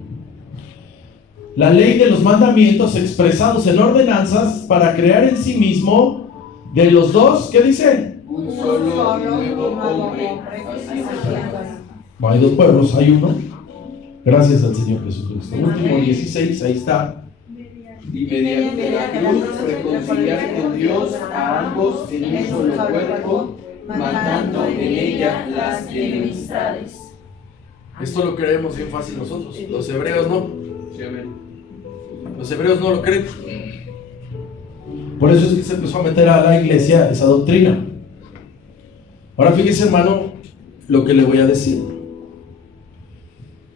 La ley de los mandamientos expresados en ordenanzas para crear en sí mismo de los dos, ¿qué dice? Un solo y nuevo hombre. Así se Hay dos pueblos, hay uno. Gracias al Señor Jesucristo. Último 16, ahí está. Y mediante la cruz reconciliar con Dios a ambos en un solo cuerpo, matando en ella las enemistades. Esto lo creemos bien fácil nosotros. Los hebreos no. Sí, amén. Los hebreos no lo creen. Por eso es que se empezó a meter a la iglesia esa doctrina. Ahora fíjese, hermano, lo que le voy a decir.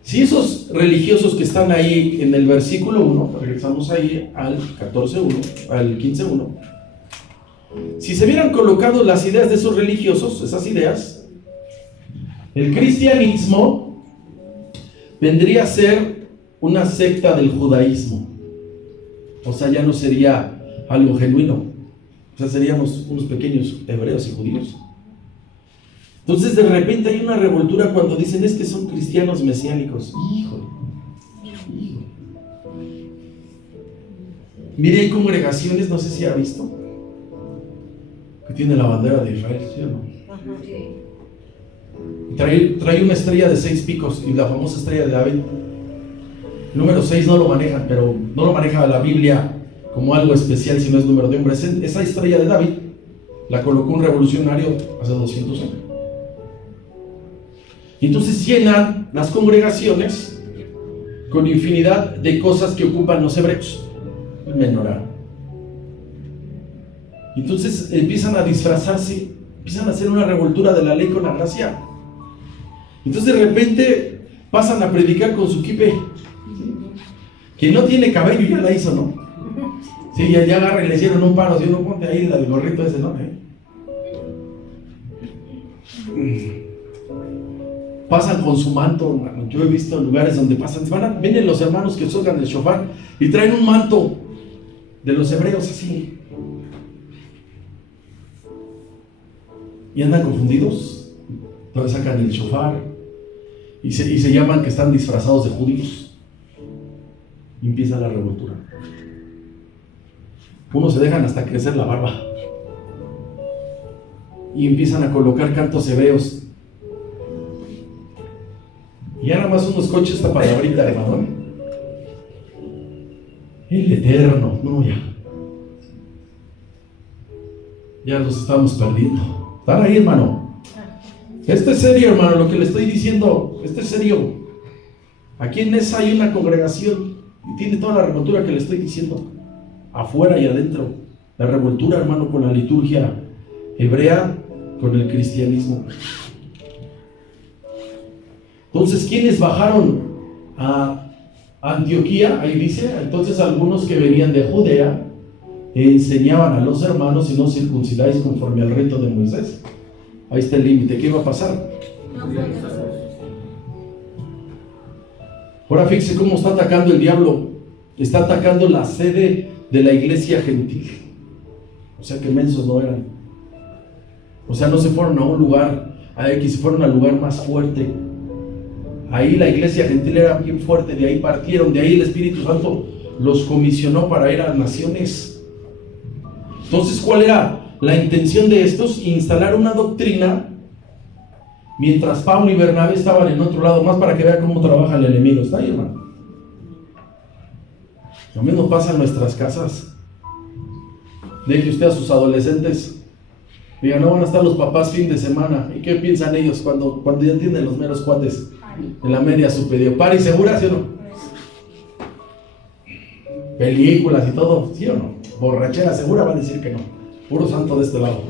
Si esos religiosos que están ahí en el versículo 1, regresamos ahí al 14.1, al 15.1, si se hubieran colocado las ideas de esos religiosos, esas ideas, el cristianismo vendría a ser una secta del judaísmo. O sea, ya no sería algo genuino. O sea, seríamos unos pequeños hebreos y judíos. Entonces de repente hay una revoltura cuando dicen es que son cristianos mesiánicos. Híjole. Mire, hay congregaciones, no sé si ha visto, que tiene la bandera de Israel, ¿sí o no? Trae una estrella de 6 picos y la famosa estrella de David. El número 6 no lo manejan, pero no lo maneja la Biblia como algo especial, sino es número de hombres. Esa estrella de David la colocó un revolucionario hace 200 años. Y entonces llenan las congregaciones con infinidad de cosas que ocupan los hebreos. El menorá. Entonces empiezan a disfrazarse, empiezan a hacer una revoltura de la ley con la gracia. Entonces de repente pasan a predicar con su kipe. Quien no tiene cabello ya la hizo, ¿no? Sí, ya agarra y le hicieron un paro, así, no, ponte ahí el gorrito ese, ¿no? Pasan con su manto. Yo he visto lugares donde pasan, vienen los hermanos que tocan el shofar y traen un manto de los hebreos así. Y andan confundidos. Entonces sacan el shofar y se llaman que están disfrazados de judíos. Y empieza la revoltura. Unos se dejan hasta crecer la barba. y empiezan a colocar cantos hebreos. Y ya nada más unos coches esta palabrita, hermano. El Eterno, no, ya los estamos perdiendo. ¿Están ahí, hermano? Esto es serio, hermano, lo que le estoy diciendo. Esto es serio. Aquí en esa hay una congregación y tiene toda la revoltura que le estoy diciendo, afuera y adentro. La revoltura, hermano, con la liturgia hebrea, con el cristianismo. Entonces, ¿quiénes bajaron a Antioquía? Ahí dice, entonces algunos que venían de Judea enseñaban a los hermanos: si no circuncidáis conforme al rito de Moisés. Ahí está el límite. ¿Qué iba a pasar? Ahora fíjese cómo está atacando el diablo. Está atacando la sede de la iglesia gentil. O sea que mensos no eran. O sea, no se fueron a un lugar a X, se fueron al lugar más fuerte. Ahí la iglesia gentil era bien fuerte, de ahí partieron, de ahí el Espíritu Santo los comisionó para ir a las naciones. Entonces, ¿cuál era la intención de estos? Instalar una doctrina, mientras Pablo y Bernabé estaban en otro lado, más para que vea cómo trabaja el enemigo. ¿Está ahí, hermano? Lo mismo pasa en nuestras casas. Deje usted a sus adolescentes, diga, no van a estar los papás fin de semana. ¿Y qué piensan ellos cuando ya tienen los meros cuates en la media superior? ¿Pari segura, sí o no? Películas y todo, ¿sí o no? Borrachera segura, va a decir que no. Puro santo de este lado.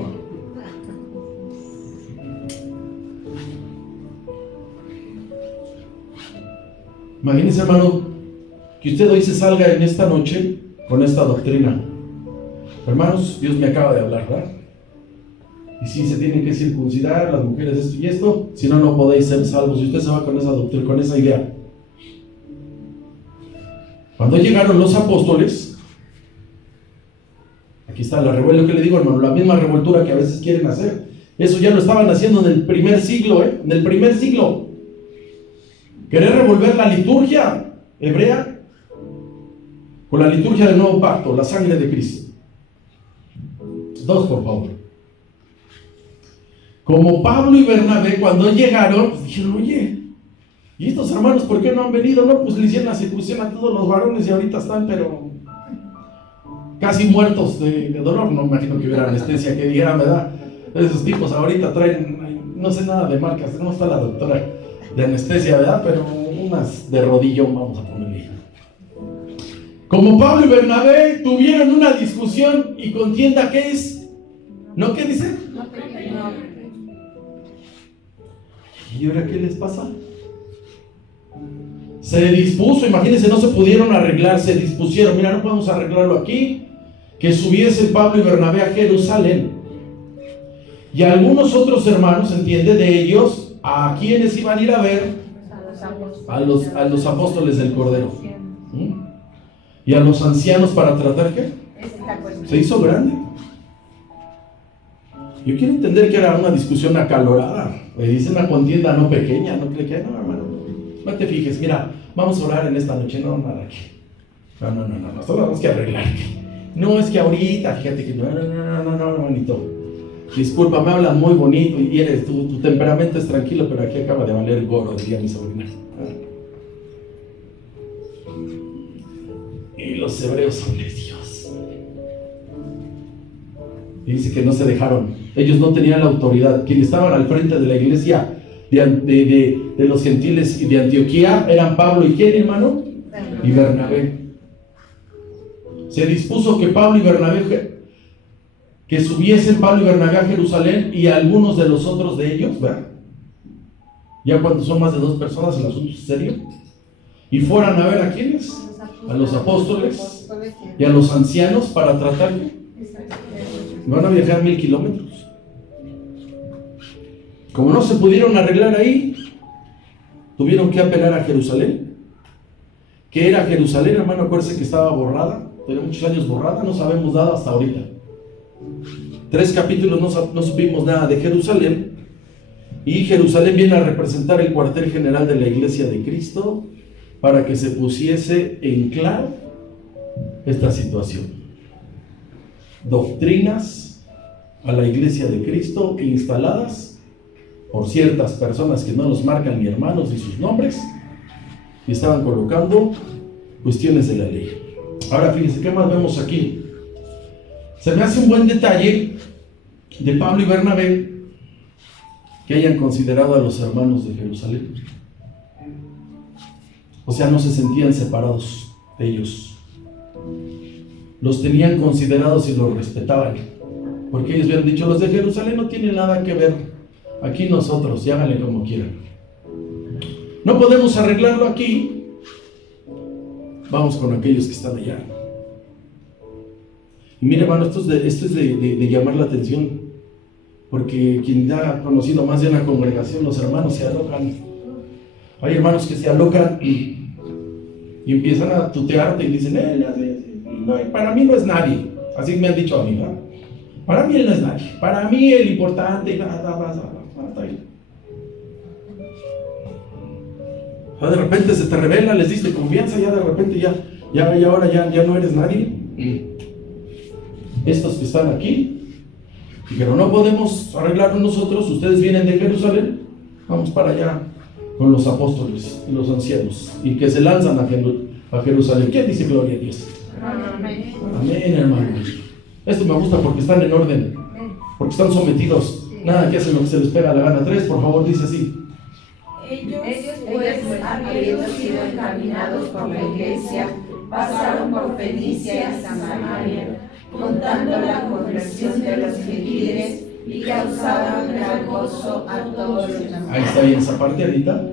Imagínense, hermano, que usted hoy se salga en esta noche con esta doctrina. Hermanos, Dios me acaba de hablar, ¿verdad? Y si se tienen que circuncidar las mujeres, esto y esto, si no, no podéis ser salvos. Y usted se va con esa doctrina, con esa idea. Cuando llegaron los apóstoles, aquí está la revuelta que le digo, hermano, la misma revoltura que a veces quieren hacer. Eso ya lo estaban haciendo en el primer siglo, en el primer siglo. Querer revolver la liturgia hebrea con la liturgia del nuevo pacto, la sangre de Cristo. Dos, por favor. Como Pablo y Bernabé, cuando llegaron, pues dijeron, oye, ¿y estos hermanos por qué no han venido? No, pues le hicieron la circuncisión a todos los varones y ahorita están, pero casi muertos de dolor. No me imagino que hubiera anestesia, que dijeran, ¿verdad? Esos tipos ahorita traen, no sé nada de marcas, no está la doctora de anestesia, ¿verdad? Pero unas de rodillón vamos a ponerle. Como Pablo y Bernabé tuvieron una discusión y contienda, ¿qué es? ¿No qué dice? ¿Y ahora qué les pasa? Se dispuso, imagínense, no se pudieron arreglar, se dispusieron, mira, no podemos arreglarlo aquí, que subiesen Pablo y Bernabé a Jerusalén. Y algunos otros hermanos, entiende, de ellos, ¿a quienes iban a ir a ver? A los apóstoles del Cordero. Y a los ancianos para tratar, ¿qué? Se hizo grande. Yo quiero entender que era una discusión acalorada. Me dice una contienda no pequeña, no cree que, no, hermano, no te fijes, mira, vamos a orar en esta noche, no, nada aquí. No, solo tenemos que arreglar. No, es que ahorita, fíjate que no, hermanito. Disculpa, me hablas muy bonito y eres, tu temperamento es tranquilo, pero aquí acaba de valer el gorro, diría mi sobrina. Y los hebreos son de Dios. Y dice que no se dejaron. Ellos no tenían la autoridad. Quienes estaban al frente de la iglesia de los gentiles y de Antioquía eran Pablo y ¿quién, hermano? Y Bernabé. Se dispuso que Pablo y Bernabé, que subiesen Pablo y Bernabé a Jerusalén y algunos de los otros de ellos, ¿verdad? Ya cuando son más de 2 personas, el asunto es serio. Y fueran a ver a quiénes, a los apóstoles y a los ancianos para tratar. Van a viajar 1000 kilómetros. Como no se pudieron arreglar ahí, tuvieron que apelar a Jerusalén. ¿Qué era Jerusalén, hermano? Acuérdense que estaba borrada, tenía muchos años borrada, no sabemos nada hasta ahorita. 3 capítulos no supimos nada de Jerusalén. Y Jerusalén viene a representar el cuartel general de la iglesia de Cristo para que se pusiese en claro esta situación. Doctrinas a la iglesia de Cristo instaladas por ciertas personas que no los marcan ni hermanos ni sus nombres, y estaban colocando cuestiones de la ley. Ahora fíjense, ¿qué más vemos aquí? Se me hace un buen detalle de Pablo y Bernabé que hayan considerado a los hermanos de Jerusalén. O sea, no se sentían separados de ellos. Los tenían considerados y los respetaban. Porque ellos habían dicho, los de Jerusalén no tienen nada que ver. Aquí nosotros, y háganle como quieran. No podemos arreglarlo aquí. Vamos con aquellos que están allá. Y mire, hermano, esto es de llamar la atención. Porque quien ha conocido más de una congregación, los hermanos se alocan. Hay hermanos que se alocan y empiezan a tutearte y dicen, no, para mí no es nadie. Así me han dicho a mí, ¿verdad? Para mí él no es nadie. Para mí el importante, de repente se te revela, les diste confianza, ya de repente ahora ya no eres nadie. Estos que están aquí dijeron, no podemos arreglarlo nosotros, ustedes vienen de Jerusalén, vamos para allá con los apóstoles y los ancianos, y que se lanzan a Jerusalén. ¿Quién dice gloria a Dios? Amén. Amén, hermanos. Esto me gusta porque están en orden, porque están sometidos, nada que hacen lo que se les pega la gana. 3, por favor, dice así. Ellos pues, habiendo sido encaminados por la iglesia, pasaron por Fenicia y Samaria, contando la conversión de los gentiles, y causaban gran gozo a todos los demás. Ahí está bien esa parte ahorita.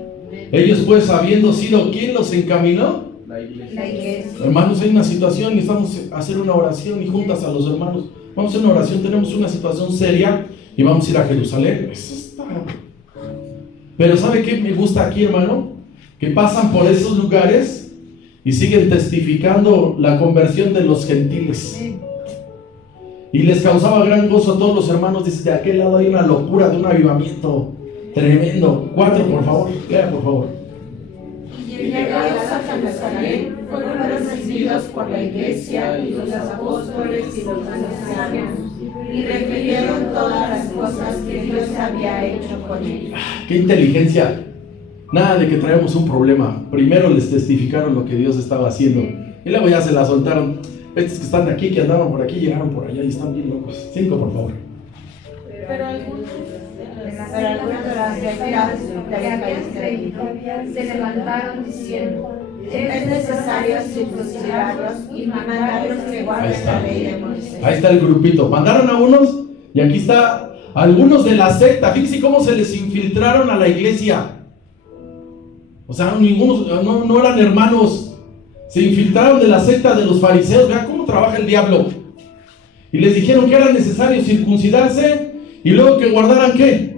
Ellos pues, habiendo sido, ¿quién los encaminó? La iglesia. Hermanos, hay una situación, necesitamos hacer una oración y juntas a los hermanos. Vamos a hacer una oración, tenemos una situación seria y vamos a ir a Jerusalén. Eso está. Pero ¿sabe qué me gusta aquí, hermano? Que pasan por esos lugares y siguen testificando la conversión de los gentiles. Y les causaba gran gozo a todos los hermanos. Dice, de aquel lado hay una locura de un avivamiento tremendo. 4, por favor, lea por favor. Y llegados a Jerusalén, fueron recibidos por la iglesia y los apóstoles y los ancianos, y refirieron todas las cosas que Dios había hecho con ellos. ¡Qué inteligencia! Nada de que traemos un problema. Primero les testificaron lo que Dios estaba haciendo y luego ya se la soltaron. Estos que están aquí, que andaban por aquí, llegaron por allá y están bien locos. 5, por favor. Pero algunos de las sectas se levantaron diciendo, es necesario circuncidarlos y mandarlos que guarden la ley de Moisés. Ahí está el grupito. Mandaron a unos y aquí está algunos de la secta. Fíjense cómo se les infiltraron a la iglesia. O sea, ninguno, no eran hermanos. Se infiltraron de la secta de los fariseos. Vean cómo trabaja el diablo. Y les dijeron que era necesario circuncidarse y luego que guardaran ¿qué?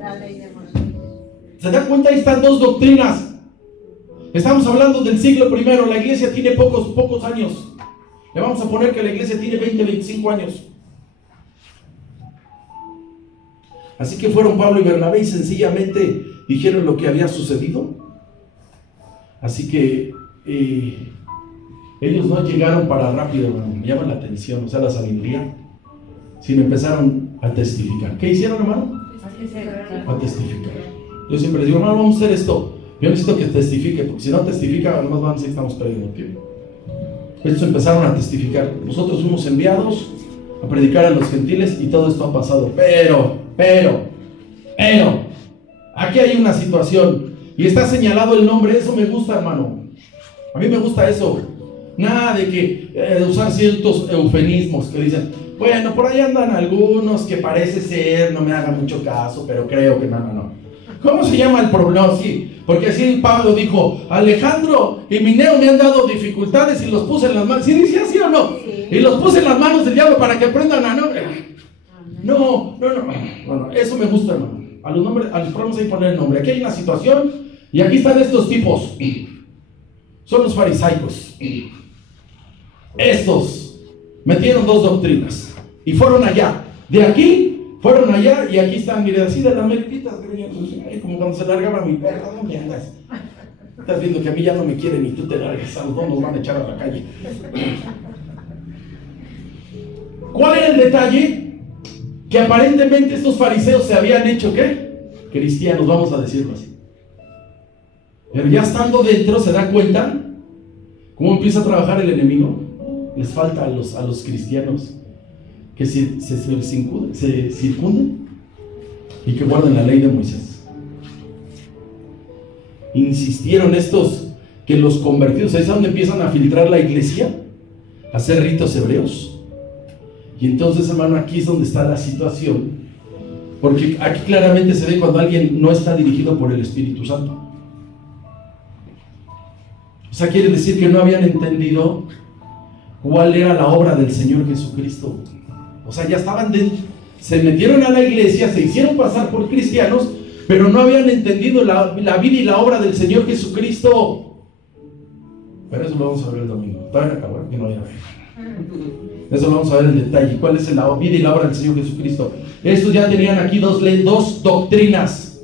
La ley de Moisés. ¿Se dan cuenta? Ahí están dos doctrinas. Estamos hablando del siglo I. La iglesia tiene pocos años. Le vamos a poner que la iglesia tiene 20, 25 años. Así que fueron Pablo y Bernabé y sencillamente dijeron lo que había sucedido. Así que ellos no llegaron para rápido, hermano. Me llama la atención, o sea, la sabiduría, sino empezaron a testificar. ¿Qué hicieron, hermano? A testificar. Yo siempre les digo, hermano, vamos a hacer esto. Yo necesito que testifique, porque si no testifica, además van a decir que estamos perdiendo tiempo. Estos empezaron a testificar. Nosotros fuimos enviados a predicar a los gentiles y todo esto ha pasado. Pero, aquí hay una situación y está señalado el nombre. Eso me gusta, hermano. A mí me gusta eso. Nada de que usar ciertos eufemismos que dicen, bueno, por ahí andan algunos que parece ser, no me hagan mucho caso, pero creo que no. ¿Cómo se llama el problema? Sí, porque así Pablo dijo, Alejandro y Mineo me han dado dificultades y los puse en las manos. ¿Sí dice así o no? Sí. Y los puse en las manos del diablo para que aprendan a no. No. Bueno, eso me gusta, hermano. A los problemas hay que poner el nombre. Aquí hay una situación y aquí están estos tipos. Son los farisaicos. Estos metieron dos doctrinas y fueron allá. De aquí fueron allá y aquí están, mire, así de las meriditas, como cuando se largaba mi perro. ¿Dónde andas? Estás viendo que a mí ya no me quieren y tú te largas. A los dos nos van a echar a la calle. ¿Cuál era el detalle? que aparentemente estos fariseos se habían hecho, ¿qué? Cristianos, vamos a decirlo así. Pero ya estando dentro se da cuenta cómo empieza a trabajar el enemigo. Les falta a los cristianos que se circunden y que guarden la ley de Moisés. Insistieron estos que los convertidos, ¿sabes a dónde empiezan a filtrar la iglesia? A hacer ritos hebreos. Y entonces, hermano, aquí es donde está la situación, porque aquí claramente se ve cuando alguien no está dirigido por el Espíritu Santo. O sea, quiere decir que no habían entendido cuál era la obra del Señor Jesucristo. O sea, ya estaban dentro, se metieron a la iglesia, se hicieron pasar por cristianos, pero no habían entendido la vida y la obra del Señor Jesucristo. Pero eso lo vamos a ver el domingo. Todavía no acabó, que no vaya a ver. Eso lo vamos a ver en detalle. ¿Cuál es la vida y la obra del Señor Jesucristo? Estos ya tenían aquí dos doctrinas,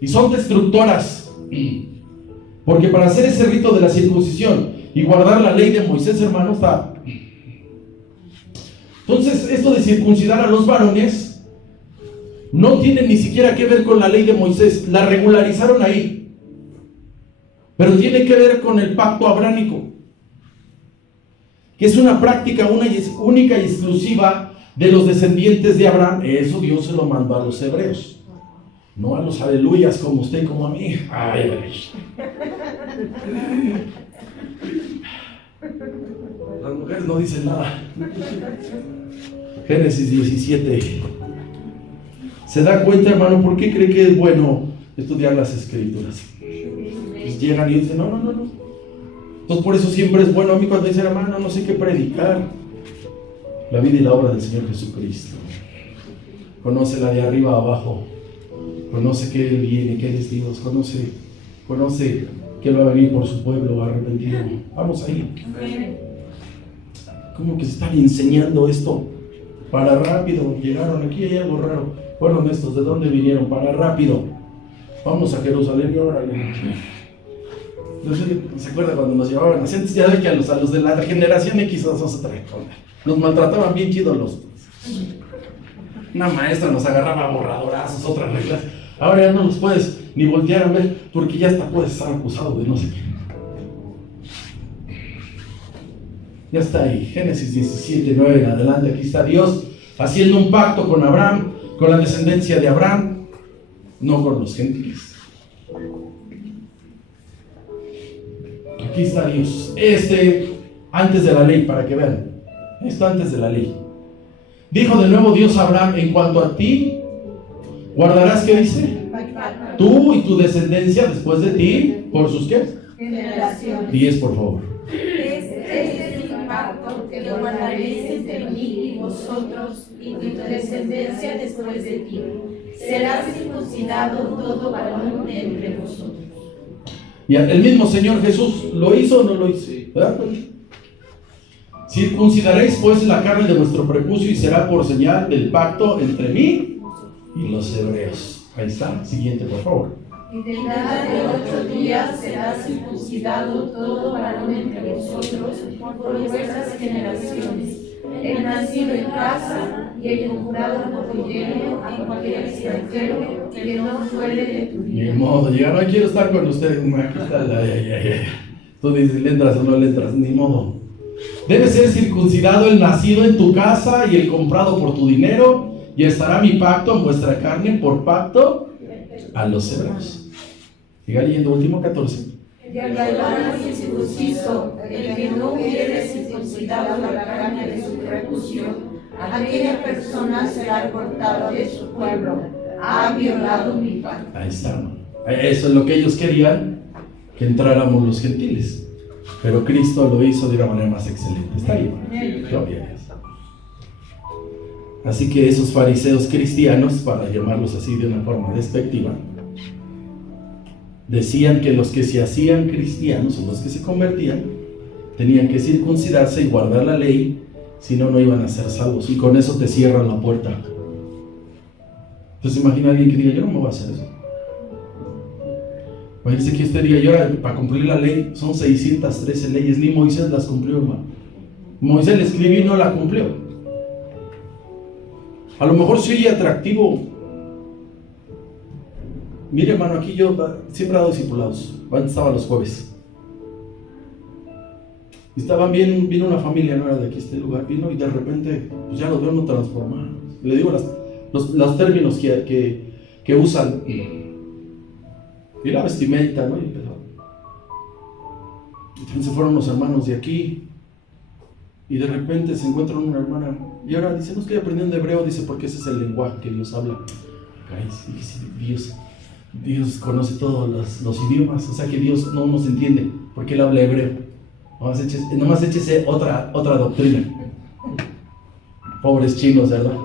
y son destructoras. Porque para hacer ese rito de la circuncisión y guardar la ley de Moisés, hermano, está. Entonces, esto de circuncidar a los varones no tiene ni siquiera que ver con la ley de Moisés. La regularizaron ahí, pero tiene que ver con el pacto abrámico, que es una práctica única y exclusiva de los descendientes de Abraham. Eso Dios se lo mandó a los hebreos, no a los aleluyas como usted y como a mí. Ay. Las mujeres no dicen nada. Génesis 17. ¿Se da cuenta, hermano, por qué cree que es bueno estudiar las escrituras? Pues llegan y dicen, no. Entonces por eso siempre es bueno a mí cuando dicen, hermano, no sé qué predicar. La vida y la obra del Señor Jesucristo. Conócela de arriba a abajo. Conoce que Él viene, que Él es Dios. Conoce que Él va a venir por su pueblo arrepentido. Vamos ahí. ¿Cómo que se están enseñando esto? Para rápido, llegaron aquí, hay algo raro. Fueron estos, ¿de dónde vinieron? Para rápido. Vamos a Jerusalén y órale. ¿Se acuerda cuando nos llevaban así? Antes ya ve que a los de la generación X nos maltrataban bien chidos una maestra nos agarraba borradorazos, otras reglas. Ahora ya no los puedes ni voltear a ver, porque ya hasta puedes estar acusado de no sé qué. Ya está ahí, Génesis 17, 9 en adelante. Aquí está Dios haciendo un pacto con Abraham, con la descendencia de Abraham, no con los gentiles. Aquí está Dios. Antes de la ley, para que vean. Esto antes de la ley. Dijo de nuevo Dios a Abraham: en cuanto a ti, guardarás, ¿qué dice? Tú y tu descendencia después de ti, por sus ¿qué? Generaciones. 10, por favor. Este es el pacto que guardaréis entre mí y vosotros y tu descendencia después de ti. Será circuncidado todo varón de entre vosotros. Y el mismo Señor Jesús, ¿lo hizo o no lo hizo? ¿Verdad? Circuncidaréis pues la carne de vuestro prepucio y será por señal del pacto entre mí y los hebreos. Ahí está, siguiente por favor. Y dentro de 8 días será circuncidado todo varón entre vosotros por vuestras generaciones, el nacido en casa y el conjurado por tu yerno a cualquier extranjero que no fuere de tu vida. Ni modo, ya no quiero estar con ustedes. Aquí está Tú dices, ¿le entras o no le entras? Ni modo. Debe ser circuncidado el nacido en tu casa y el comprado por tu dinero, y estará mi pacto en vuestra carne por pacto a los hebreos. Siga leyendo, último 14. Y al varón incircunciso, el que no hubiere circuncidado la carne de su prepucio, aquella persona será cortada de su pueblo. Ha violado mi pacto. Ahí está. Eso es lo que ellos querían, que entráramos los gentiles. Pero Cristo lo hizo de una manera más excelente. Está ahí, gloria a Dios. Así que esos fariseos cristianos, para llamarlos así de una forma despectiva, decían que los que se hacían cristianos o los que se convertían tenían que circuncidarse y guardar la ley, si no, no iban a ser salvos, y con eso te cierran la puerta. Entonces imagina a alguien que diga: yo no me voy a hacer eso. Imagínense que usted diga: yo para cumplir la ley son 613 leyes, ni Moisés las cumplió, hermano. Moisés la escribió y no la cumplió. A lo mejor se oye atractivo. Mire, hermano, aquí yo siempre he dado discipulados. Antes estaba los jueves. Y estaban bien, vino una familia, no era de aquí este lugar, vino y de repente, pues ya los veo no transformados. Le digo los términos que usan. Y la vestimenta, ¿no? Y entonces se fueron los hermanos de aquí. Y de repente se encuentran una hermana. Y ahora dice, no estoy aprendiendo hebreo, dice, porque ese es el lenguaje que Dios habla. Dios conoce todos los idiomas, o sea que Dios no nos entiende, porque Él habla hebreo. Nomás échese otra doctrina. Pobres chinos, ¿verdad?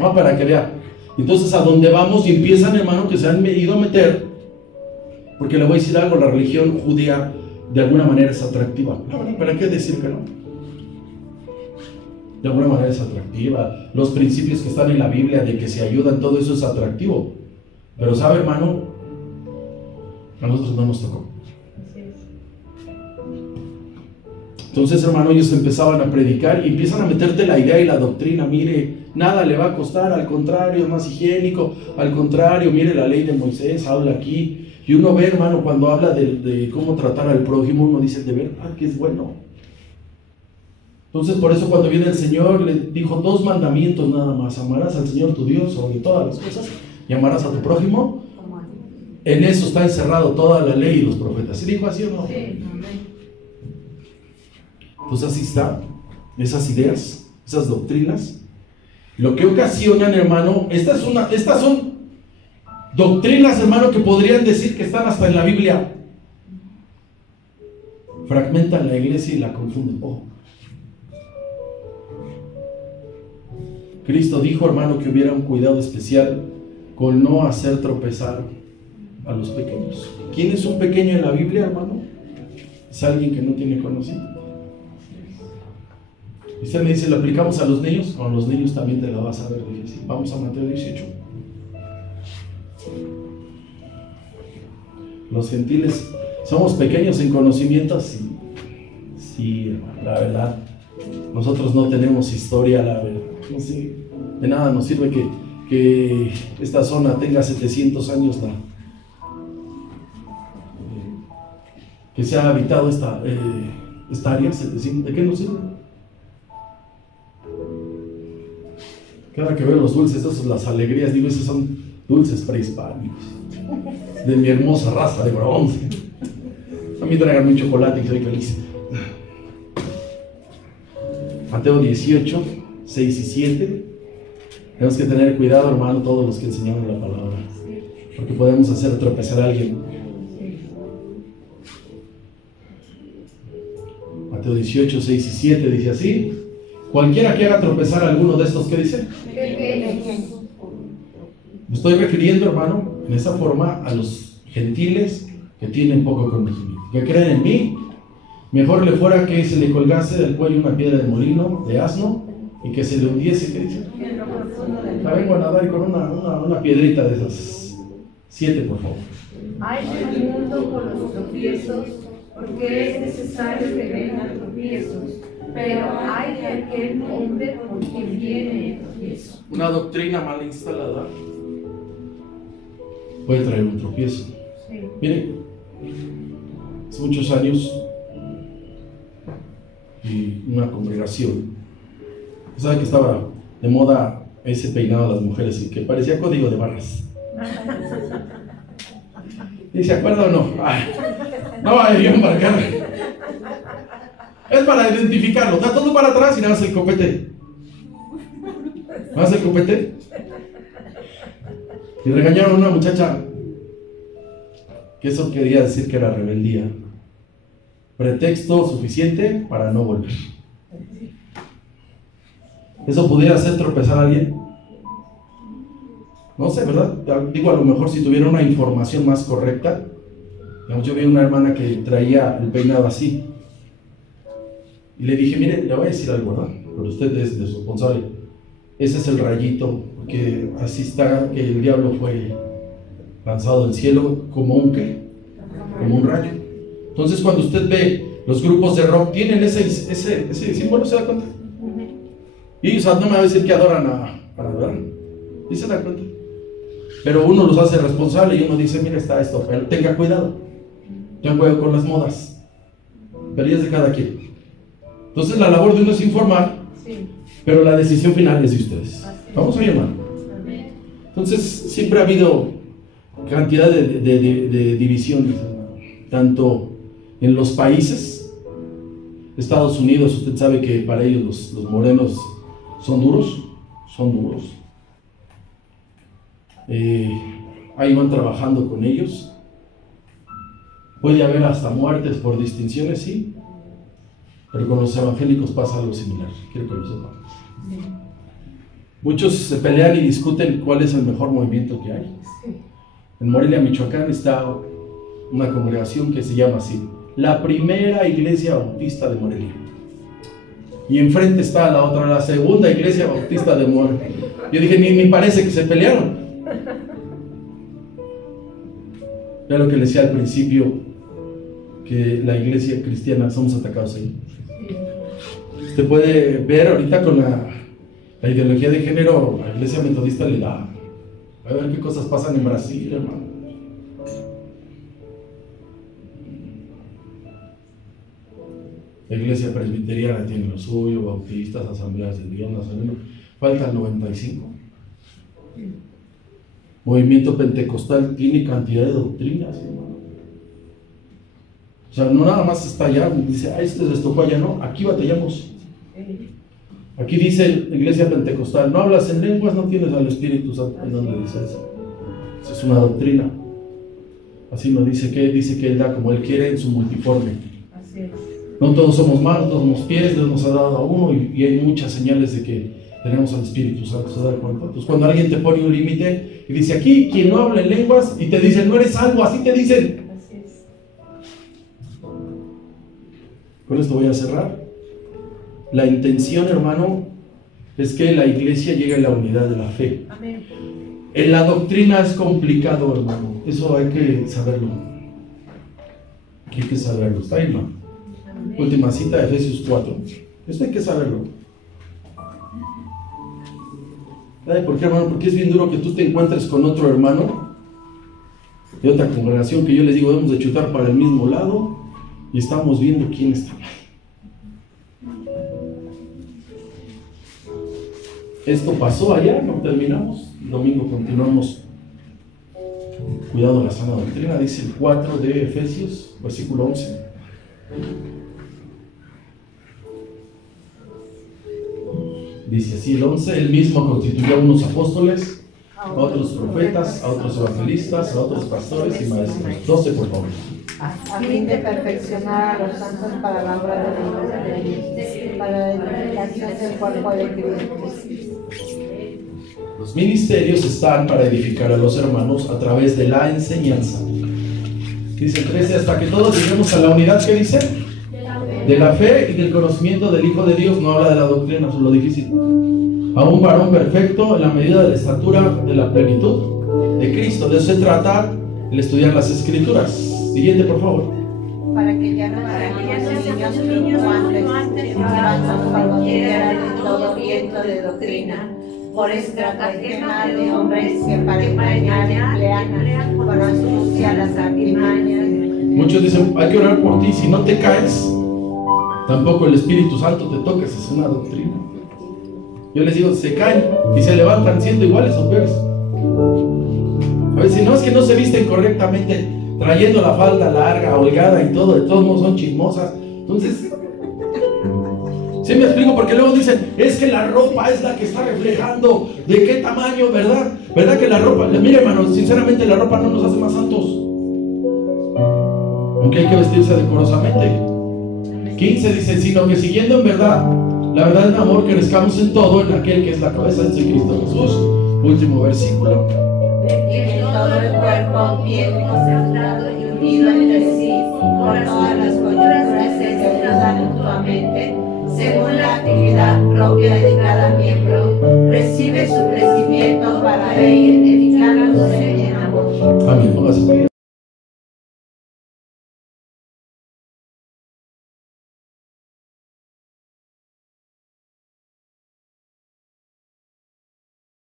No, para que vea. Entonces a donde vamos y empiezan, hermano, que se han ido a meter, porque le voy a decir algo, la religión judía de alguna manera es atractiva. ¿Para qué decir que no? De alguna manera es atractiva. Los principios que están en la Biblia de que se ayudan, todo eso es atractivo. Pero sabe, hermano, a nosotros no nos tocó. Entonces, hermano, ellos empezaban a predicar y empiezan a meterte la idea y la doctrina. Mire, nada le va a costar, al contrario, es más higiénico. Al contrario, mire, la ley de Moisés habla aquí. Y uno ve, hermano, cuando habla de cómo tratar al prójimo, uno dice, de verdad que es bueno. Entonces, por eso cuando viene el Señor, le dijo 2 mandamientos nada más. Amarás al Señor tu Dios sobre todas las cosas y amarás a tu prójimo. En eso está encerrado toda la ley y los profetas. ¿Sí dijo así o no? Sí. Pues así está. Esas ideas, esas doctrinas, lo que ocasionan, hermano, estas son doctrinas, hermano, que podrían decir que están hasta en la Biblia. Fragmentan la iglesia y la confunden. Cristo dijo, hermano, que hubiera un cuidado especial con no hacer tropezar a los pequeños. ¿Quién es un pequeño en la Biblia, hermano? Es alguien que no tiene conocimiento. Y usted me dice, ¿lo aplicamos a los niños? Con los niños también te la vas a ver difícil. Vamos a Mateo 18. Los gentiles somos pequeños en conocimiento, sí, hermano, la verdad. Nosotros no tenemos historia, la verdad. No sé, de nada nos sirve que esta zona tenga 700 años, que se ha habitado esta área, 700. ¿De qué nos sirve? Cada que veo los dulces, esos, las alegrías, digo, esos son dulces prehispánicos, de mi hermosa raza de bronce. A mí traigan mi chocolate y soy feliz. Mateo 18, 6 y 7. Tenemos que tener cuidado, hermano, todos los que enseñamos la palabra, porque podemos hacer tropezar a alguien. Mateo 18, 6 y 7 dice así: cualquiera que haga tropezar a alguno de estos, ¿qué dice? Me estoy refiriendo, hermano, en esa forma a los gentiles que tienen poco conocimiento, que creen en mí. Mejor le fuera que se le colgase del cuello una piedra de molino, de asno, y que se le hundiese, ¿qué dice? La vengo a nadar con una piedrita de esas. 7, por favor. Ay del mundo por los tropiezos, porque es necesario que vengan tropiezos, pero hay de aquel hombre por quien viene el tropiezo. Una doctrina mal instalada puede traer un tropiezo. Sí. Mire, hace muchos años, y una congregación, ¿sabe que estaba de moda ese peinado de las mujeres y que parecía código de barras? ¿Y se acuerda o no? No va a embarcar. Es para identificarlo. Está todo para atrás y nada más el copete. ¿Más el copete? Y regañaron a una muchacha que eso quería decir que era rebeldía. Pretexto suficiente para no volver. ¿Eso pudiera hacer tropezar a alguien? No sé, ¿verdad? Digo, a lo mejor si tuviera una información más correcta. Digamos, yo vi una hermana que traía el peinado así. Y le dije, mire, le voy a decir algo, ¿verdad? Pero usted es responsable. Ese es el rayito, porque así está, que el diablo fue lanzado del cielo como un ¿qué? Como un rayo. Entonces, cuando usted ve los grupos de rock, tienen ese símbolo, ¿se da cuenta? Y o sea, no me va a decir que adoran a adorar. ¿Y se da cuenta? Pero uno los hace responsables y uno dice, mira, está esto, pero tenga cuidado. Tenga cuidado con las modas. Pero ya es de cada quien. Entonces la labor de uno es informar, sí, pero la decisión final es de ustedes. Vamos a llamar. Entonces siempre ha habido cantidad de divisiones, tanto en los países. Estados Unidos, usted sabe que para ellos los morenos son duros. Ahí van trabajando con ellos. Puede haber hasta muertes por distinciones, sí, pero con los evangélicos pasa algo similar. Quiero que lo sepan. Muchos se pelean y discuten cuál es el mejor movimiento que hay. En Morelia, Michoacán, está una congregación que se llama así, la primera iglesia bautista de Morelia. Y enfrente está la otra, la segunda iglesia bautista de Morelia. Yo dije, ni parece que se pelearon. Ya lo que les decía al principio, que la iglesia cristiana somos atacados ahí. Usted puede ver ahorita con la ideología de género, la iglesia metodista le da. A ver qué cosas pasan en Brasil, hermano. La iglesia presbiteriana tiene lo suyo, bautistas, asambleas de Dios, nazarenos. Falta el 95. Movimiento pentecostal tiene cantidad de doctrinas, hermano. O sea, no nada más está allá, dice, este les tocó allá, no, aquí batallamos. Aquí dice la iglesia pentecostal, no hablas en lenguas, no tienes al Espíritu Santo. ¿En dónde dice eso? Esa es una doctrina. Así nos dice que Él da como Él quiere en su multiforme. Así es. No todos somos manos, todos somos pies, Dios nos ha dado a uno y hay muchas señales de que tenemos al Espíritu Santo, ¿se da cuenta? Entonces cuando alguien te pone un límite y dice, aquí quien no habla en lenguas, y te dicen, no eres salvo, así te dicen. Así es. Con esto voy a cerrar. La intención, hermano, es que la iglesia llegue a la unidad de la fe. Amén. En la doctrina es complicado, hermano. Eso hay que saberlo. Hay que saberlo. Está ahí, hermano. Última cita de Efesios 4. Esto hay que saberlo. ¿Sabe por qué, hermano? Porque es bien duro que tú te encuentres con otro hermano de otra congregación que yo les digo, debemos de chutar para el mismo lado y estamos viendo quién está mal. Esto pasó allá, no terminamos. El domingo continuamos. Cuidado la sana doctrina, dice el 4 de Efesios, versículo 11. Dice así el 11, él mismo constituyó a unos apóstoles, a otros profetas, a otros evangelistas, a otros pastores y maestros. 12, por favor. A fin de perfeccionar a los santos para la obra de Dios, para la edificación del cuerpo de Cristo. Los ministerios están para edificar a los hermanos a través de la enseñanza. Dice el 13, hasta que todos lleguemos a la unidad, ¿qué dice? De la fe y del conocimiento del Hijo de Dios. No habla de la doctrina, eso es lo difícil. A un varón perfecto en la medida de la estatura de la plenitud de Cristo. De eso se trata el estudiar las Escrituras. Siguiente, por favor. Para que ya no sean niños fluctuantes, llevando por doquiera de todo viento de doctrina, por estratagema de hombres que para engañar emplean con astucia las artimañas. Muchos dicen, hay que orar por ti, si no te caes, tampoco el Espíritu Santo te toca. Esa es una doctrina. Yo les digo, se caen y se levantan siendo iguales o peores. A ver, si no es que no se visten correctamente, trayendo la falda larga, holgada y todo, de todos modos son chismosas. Entonces, ¿sí me explico? Porque luego dicen, es que la ropa es la que está reflejando de qué tamaño, ¿verdad? ¿Verdad que la ropa? Mire, hermano, sinceramente la ropa no nos hace más santos, aunque hay que vestirse decorosamente. 15 dice, sino que siguiendo en verdad, la verdad en amor, crezcamos en todo en aquel que es la cabeza de Cristo Jesús. Último versículo. Y todo el cuerpo bien concertado y unido entre sí, por todas las coyunturas se ayudan mutuamente, según la actividad propia de cada miembro, recibe su crecimiento para ir edificándose en amor. Amén. Póngase.